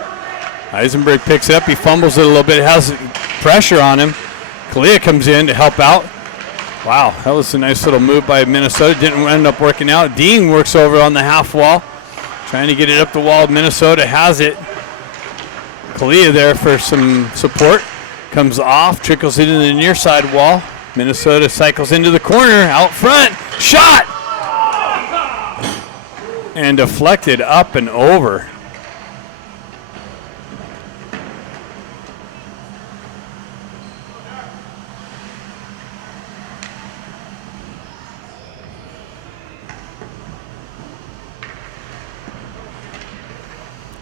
Eisenberg picks it up. He fumbles it a little bit. Has pressure on him. Kalia comes in to help out. Wow, that was a nice little move by Minnesota. Didn't end up working out. Dean works over on the half wall, trying to get it up the wall. Minnesota has it. Kalia there for some support. Comes off, trickles it into the near side wall. Minnesota cycles into the corner, out front. Shot! And deflected up and over.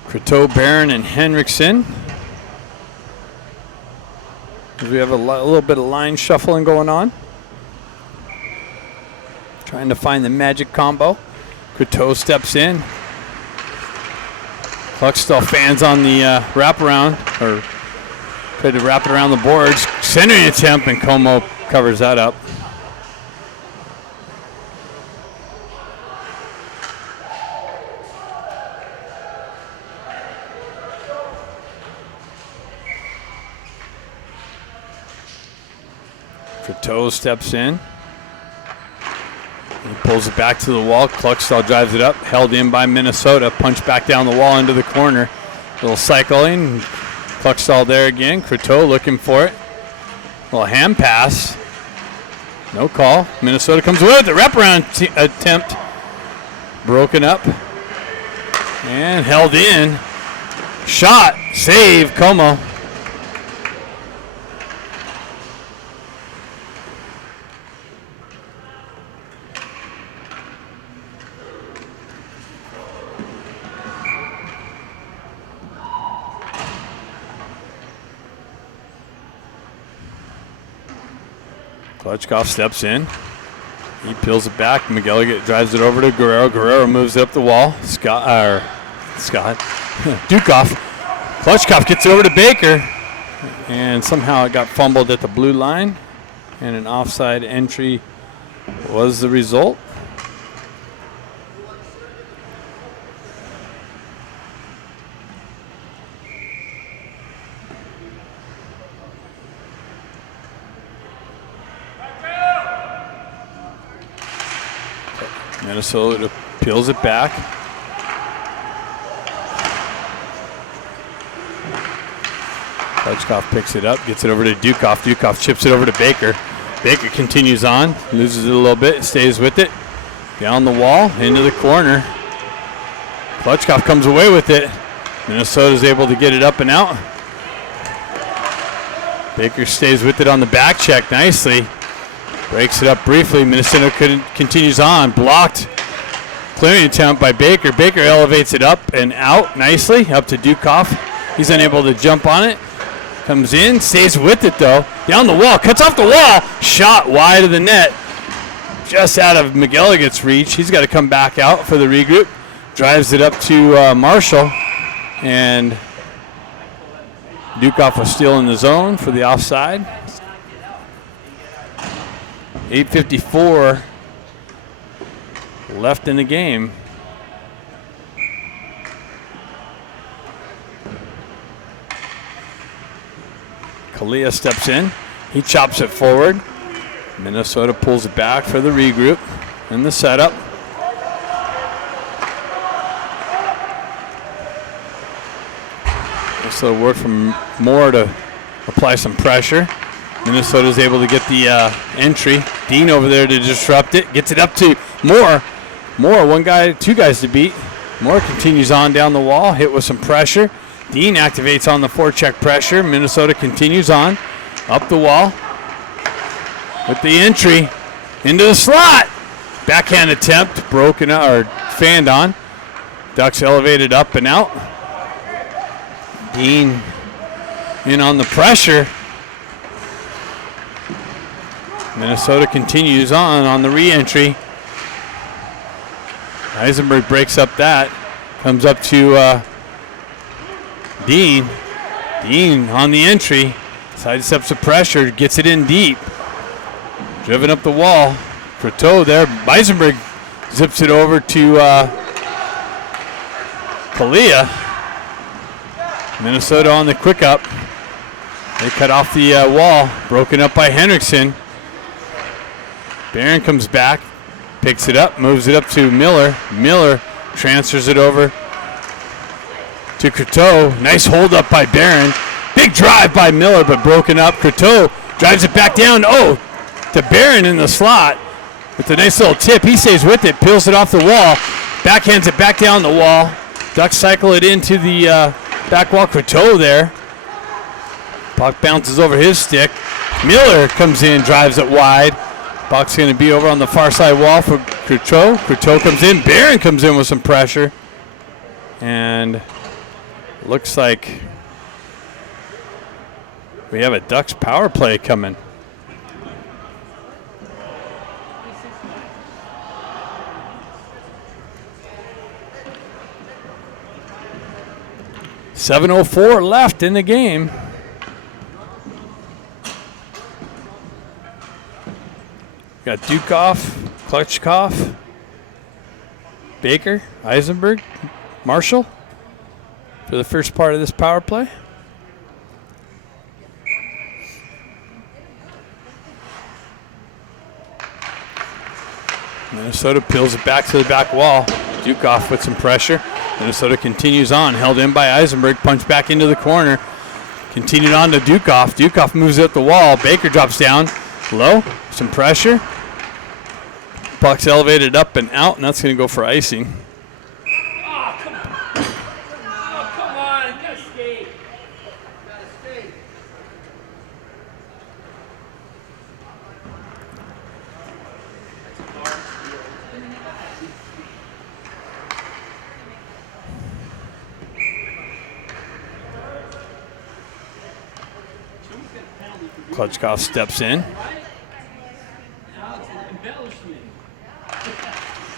Croteau, Barron, and Henriksen. We have a little bit of line shuffling going on. Trying to find the magic combo. Croteau steps in. Kluckstall fans on the wraparound, or tried to wrap it around the boards. Centering attempt, and Como covers that up. Croteau steps in. He pulls it back to the wall. Kluckstall drives it up. Held in by Minnesota. Punch back down the wall into the corner. Little cycling. Kluckstall there again. Croteau looking for it. Little hand pass. No call. Minnesota comes away with the wraparound attempt. Broken up. And held in. Shot. Save. Como. Klitschko steps in. He peels it back. McGilligan drives it over to Guerrero. Guerrero moves it up the wall. Scott. Dukov. Klitschko gets it over to Baker. And somehow it got fumbled at the blue line. And an offside entry was the result. Minnesota peels it back. Klutchkov picks it up, gets it over to Dukoff. Dukoff chips it over to Baker. Baker continues on, loses it a little bit, stays with it. Down the wall, into the corner. Klutchkov comes away with it. Minnesota's able to get it up and out. Baker stays with it on the back check nicely. Breaks it up briefly. Minnesota continues on. Blocked. Clearing attempt by Baker. Baker elevates it up and out nicely. Up to Dukoff. He's unable to jump on it. Comes in. Stays with it though. Down the wall. Cuts off the wall. Shot wide of the net. Just out of McElligot's reach. He's got to come back out for the regroup. Drives it up to Marshall. And Dukoff was still in the zone for the offside. 8:54 left in the game. Kalia steps in. He chops it forward. Minnesota pulls it back for the regroup and the setup. So work from Moore to apply some pressure. Minnesota's able to get the entry. Dean over there to disrupt it. Gets it up to Moore. Moore, one guy, two guys to beat. Moore continues on down the wall, hit with some pressure. Dean activates on the forecheck pressure. Minnesota continues on up the wall with the entry into the slot. Backhand attempt, broken or fanned on. Ducks elevated up and out. Dean in on the pressure. Minnesota continues on the re-entry. Eisenberg breaks up that. Comes up to Dean. Dean on the entry. Sidesteps the pressure. Gets it in deep. Driven up the wall. Croteau there. Eisenberg zips it over to Kalia. Minnesota on the quick up. They cut off the wall. Broken up by Henriksen. Barron comes back, picks it up, moves it up to Miller. Miller transfers it over to Croteau. Nice hold up by Barron. Big drive by Miller, but broken up. Croteau drives it back down. Oh, to Barron in the slot with a nice little tip. He stays with it, peels it off the wall, backhands it back down the wall. Ducks cycle it into the back wall. Croteau there. Puck bounces over his stick. Miller comes in, drives it wide. Puck's going to be over on the far side wall for Croteau. Croteau comes in. Barron comes in with some pressure. And looks like we have a Ducks power play coming. .704 left in the game. Got Dukoff, Klutchkov, Baker, Eisenberg, Marshall for the first part of this power play. Minnesota peels it back to the back wall. Dukoff with some pressure. Minnesota continues on, held in by Eisenberg, punched back into the corner. Continued on to Dukoff. Dukoff moves up the wall. Baker drops down low, some pressure. Puck's elevated up and out, and that's going to go for icing. Oh, come on. Oh, come on. You gotta skate. Gotta skate. Klutchkov steps in. Now it's an embellishment.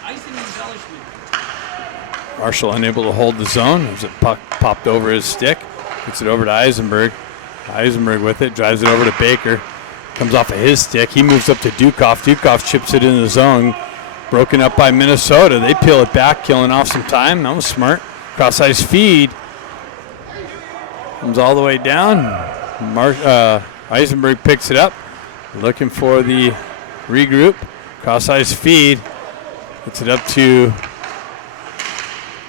Icing embellishment. Marshall unable to hold the zone as it puck popped over his stick. Gets it over to Eisenberg. Eisenberg with it, drives it over to Baker. Comes off of his stick. He moves up to Dukoff. Dukoff chips it in the zone. Broken up by Minnesota. They peel it back, killing off some time. That was smart. Cross-ice feed. Comes all the way down. Eisenberg picks it up. Looking for the regroup. Cross-ice feed. Gets it up to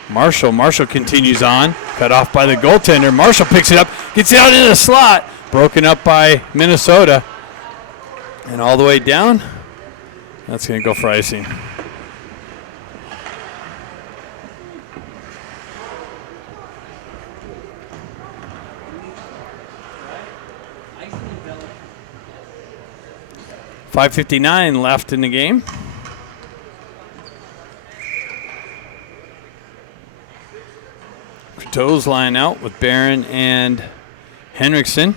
Marshall. Marshall continues on. Cut off by the goaltender. Marshall picks it up. Gets it out into the slot. Broken up by Minnesota. And all the way down. That's going to go for icing. .5:59 left in the game. Croteau's line out with Barron and Henriksen.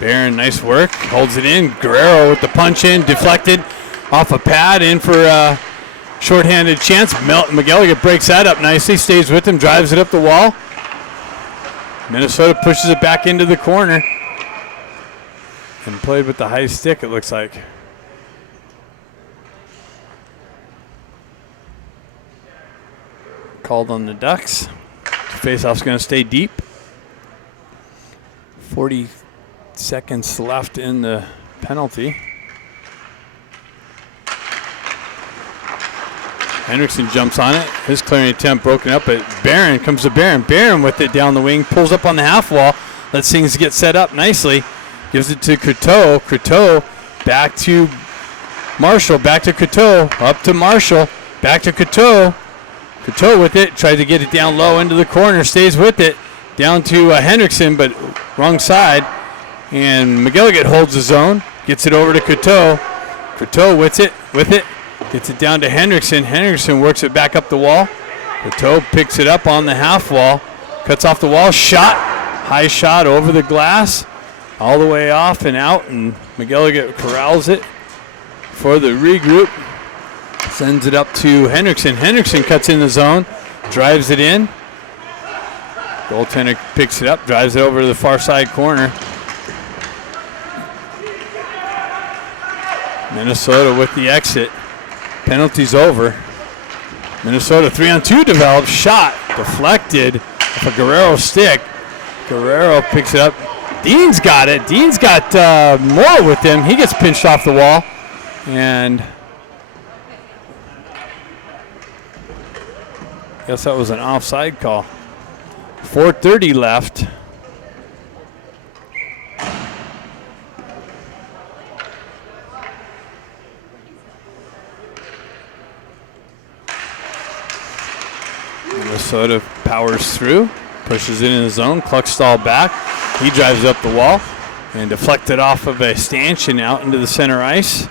Barron, nice work. Holds it in. Guerrero with the punch in. Deflected off a pad. In for shorthanded chance. McGilligan breaks that up nicely. Stays with him. Drives it up the wall. Minnesota pushes it back into the corner. And played with the high stick, it looks like. Called on the Ducks. Faceoff's going to stay deep. 40 seconds left in the penalty. Henriksen jumps on it. His clearing attempt broken up, but Barron comes to Barron. Barron with it down the wing, pulls up on the half wall, lets things get set up nicely. Gives it to Croteau. Croteau back to Marshall. Back to Croteau. Up to Marshall. Back to Croteau. Croteau with it. Tried to get it down low into the corner. Stays with it. Down to Henriksen, but wrong side. And McGilligan holds the zone. Gets it over to Croteau. Croteau with it. Gets it down to Henriksen. Henriksen works it back up the wall. Croteau picks it up on the half wall. Cuts off the wall. Shot. High shot over the glass. All the way off and out, and McGilligan corrals it for the regroup. Sends it up to Henriksen. Henriksen cuts in the zone, drives it in. Goaltender picks it up, drives it over to the far side corner. Minnesota with the exit. Penalty's over. Minnesota 3-on-2 develops. Shot deflected with a Guerrero stick. Guerrero picks it up. Dean's got it. Dean's got more with him. He gets pinched off the wall. And I guess that was an offside call. 4:30 left. Minnesota powers through. Pushes it in the zone. Kluckstall back. He drives up the wall and deflected off of a stanchion out into the center ice.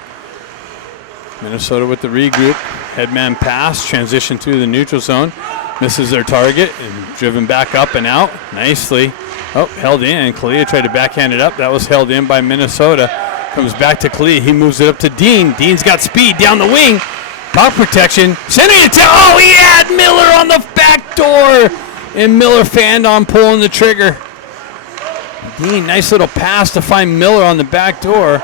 Minnesota with the regroup. Headman pass. Transition through the neutral zone. Misses their target and driven back up and out. Nicely. Oh, held in. Kalia tried to backhand it up. That was held in by Minnesota. Comes back to Kalia. He moves it up to Dean. Dean's got speed down the wing. Puck protection. Sending it to, oh, he had Miller on the back door. And Miller fanned on pulling the trigger. Dean, nice little pass to find Miller on the back door.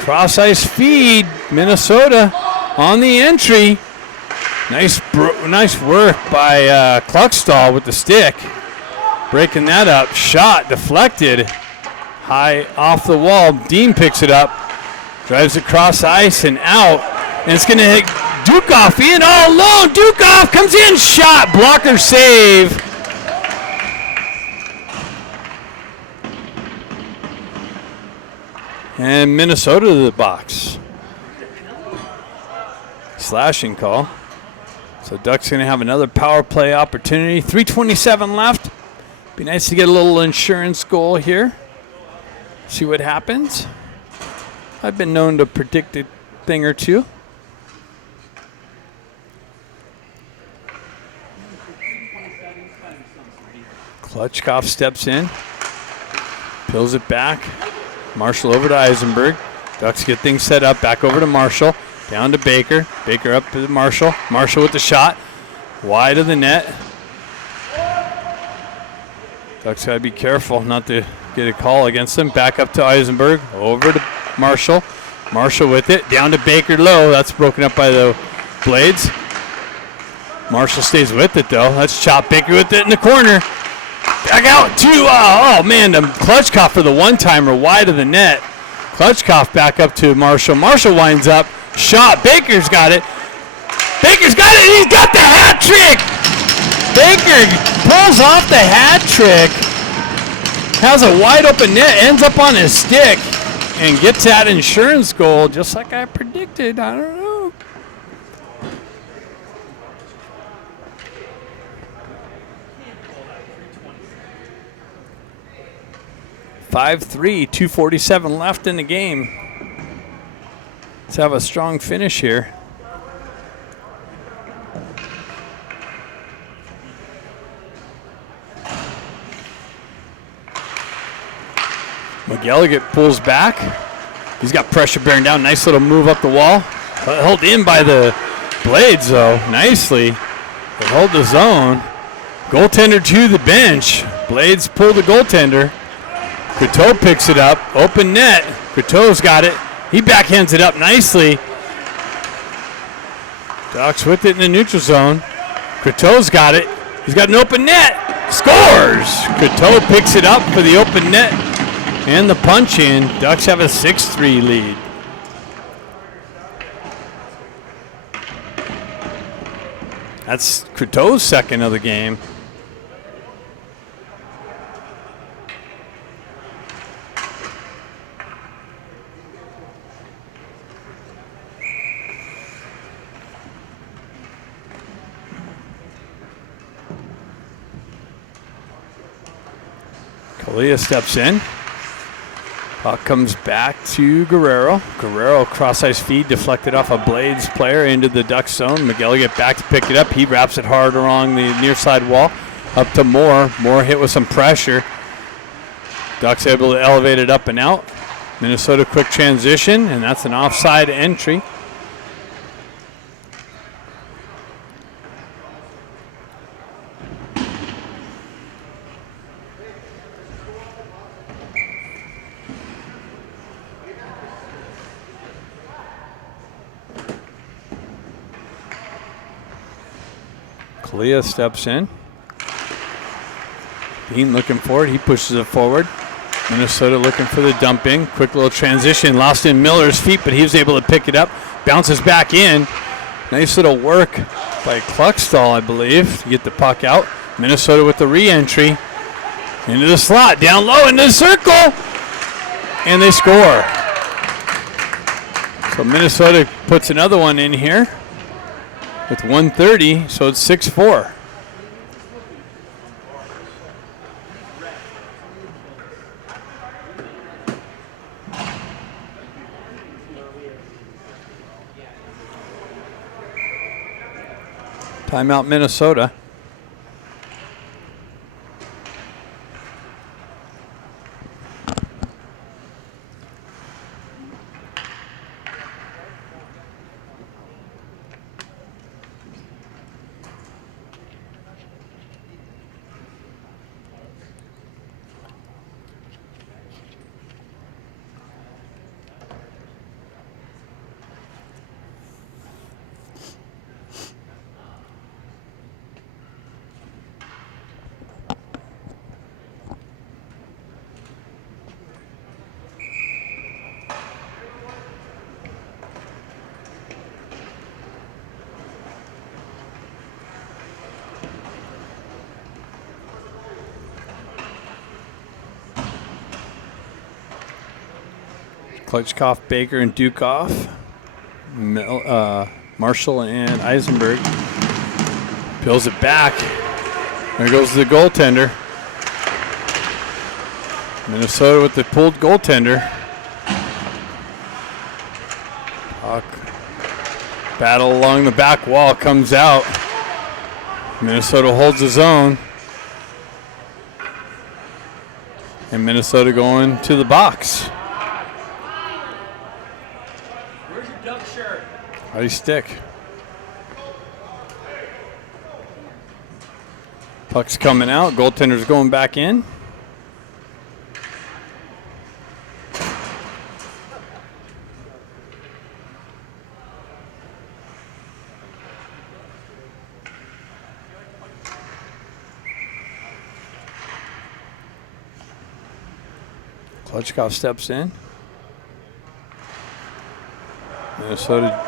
Cross ice feed. Minnesota on the entry. Nice work by Kluckstall with the stick. Breaking that up. Shot deflected. High off the wall. Dean picks it up. Drives across ice and out. And it's going to hit Dukoff in all alone. Dukoff comes in. Shot. Blocker save. And Minnesota to the box. Slashing call. So Ducks going to have another power play opportunity. 3:27 left. Be nice to get a little insurance goal here. See what happens. I've been known to predict a thing or two. Klutchkov steps in. Peels it back. Marshall over to Eisenberg. Ducks get things set up. Back over to Marshall. Down to Baker. Baker up to Marshall. Marshall with the shot. Wide of the net. Ducks got to be careful not to get a call against them. Back up to Eisenberg. Over to Marshall. Marshall with it. Down to Baker low. That's broken up by the Blades. Marshall stays with it though. Let's chop Baker with it in the corner. Back out to, oh man, the Klutchkoff for the one-timer wide of the net. Klutchkoff back up to Marshall. Marshall winds up. Shot. Baker's got it. Baker's got it. He's got the hat trick. Baker pulls off the hat trick. Has a wide open net. Ends up on his stick. And gets that insurance goal just like I predicted. I don't know. 5-3, 2:47 left in the game. Let's have a strong finish here. McGilligan pulls back. He's got pressure bearing down. Nice little move up the wall. Held in by the Blades, though, nicely. They hold the zone. Goaltender to the bench. Blades pull the goaltender. Croteau picks it up. Open net. Croteau's got it. He backhands it up nicely. Ducks with it in the neutral zone. Croteau's got it. He's got an open net. Scores! Croteau picks it up for the open net and the punch in. Ducks have a 6-3 lead. That's Croteau's second of the game. Kalia steps in. Puck comes back to Guerrero. Guerrero cross-ice feed deflected off a Blades player into the Duck zone. McGilligan back to pick it up. He wraps it hard along the near side wall. Up to Moore. Moore hit with some pressure. Ducks able to elevate it up and out. Minnesota quick transition, and that's an offside entry. Kalia steps in. Bean looking forward. He pushes it forward. Minnesota looking for the dump in. Quick little transition. Lost in Miller's feet, but he was able to pick it up. Bounces back in. Nice little work by Kluckstall, I believe, to get the puck out. Minnesota with the re-entry. Into the slot. Down low into the circle. And they score. So Minnesota puts another one in here. With 1:30, so it's 6-4. Timeout, Minnesota. Klutchkoff, Baker, and Dukoff. Marshall and Eisenberg. Peels it back. There goes the goaltender. Minnesota with the pulled goaltender. Puck. Battle along the back wall comes out. Minnesota holds his own. And Minnesota going to the box. How'd he stick? Puck's coming out. Goaltender's going back in. Klutchkov steps in. Minnesota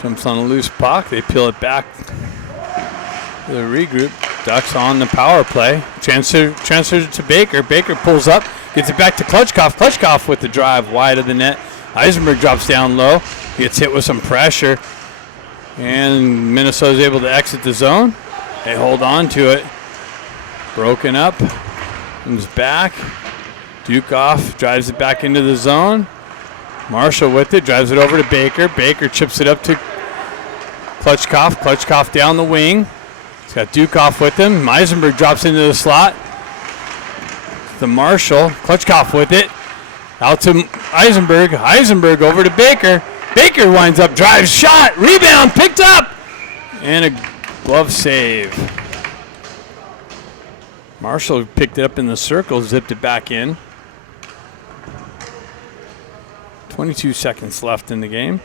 jumps on a loose puck. They peel it back. The regroup. Ducks on the power play. Transfers it to Baker. Baker pulls up. Gets it back to Klutchkov. Klutchkov with the drive wide of the net. Eisenberg drops down low. Gets hit with some pressure. And Minnesota's able to exit the zone. They hold on to it. Broken up. Comes back. Dukoff drives it back into the zone. Marshall with it. Drives it over to Baker. Baker chips it up to Klutchkov. Klutchkov down the wing. He's got Dukoff with him. Eisenberg drops into the slot. The Marshall. Klutchkov with it. Out to Eisenberg. Eisenberg over to Baker. Baker winds up, drives, shot, rebound, picked up. And a glove save. Marshall picked it up in the circle, zipped it back in. 22 seconds left in the game.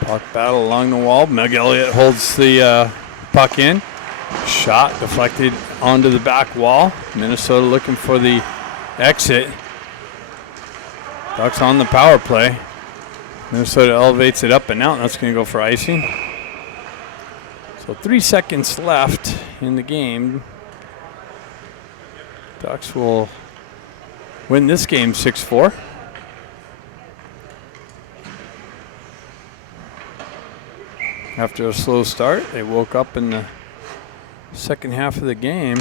Puck battle along the wall. Meg Elliott holds the puck in. Shot deflected onto the back wall. Minnesota looking for the exit. Ducks on the power play. Minnesota elevates it up and out, and that's going to go for icing. So 3 seconds left in the game. Ducks will win this game 6-4. After a slow start, they woke up in the second half of the game.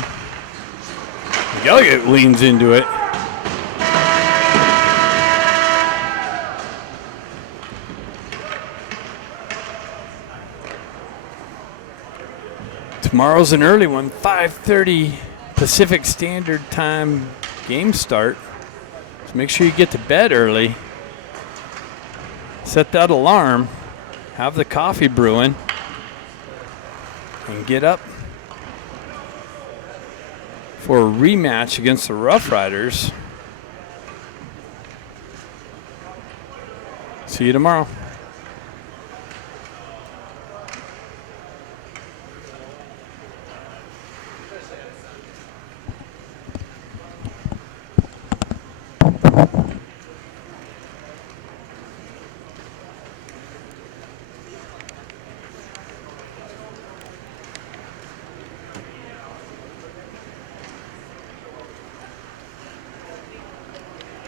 Elliott leans into it. Tomorrow's an early one, 5:30 Pacific Standard Time game start. So make sure you get to bed early. Set that alarm. Have the coffee brewing. And get up for a rematch against the Rough Riders. See you tomorrow.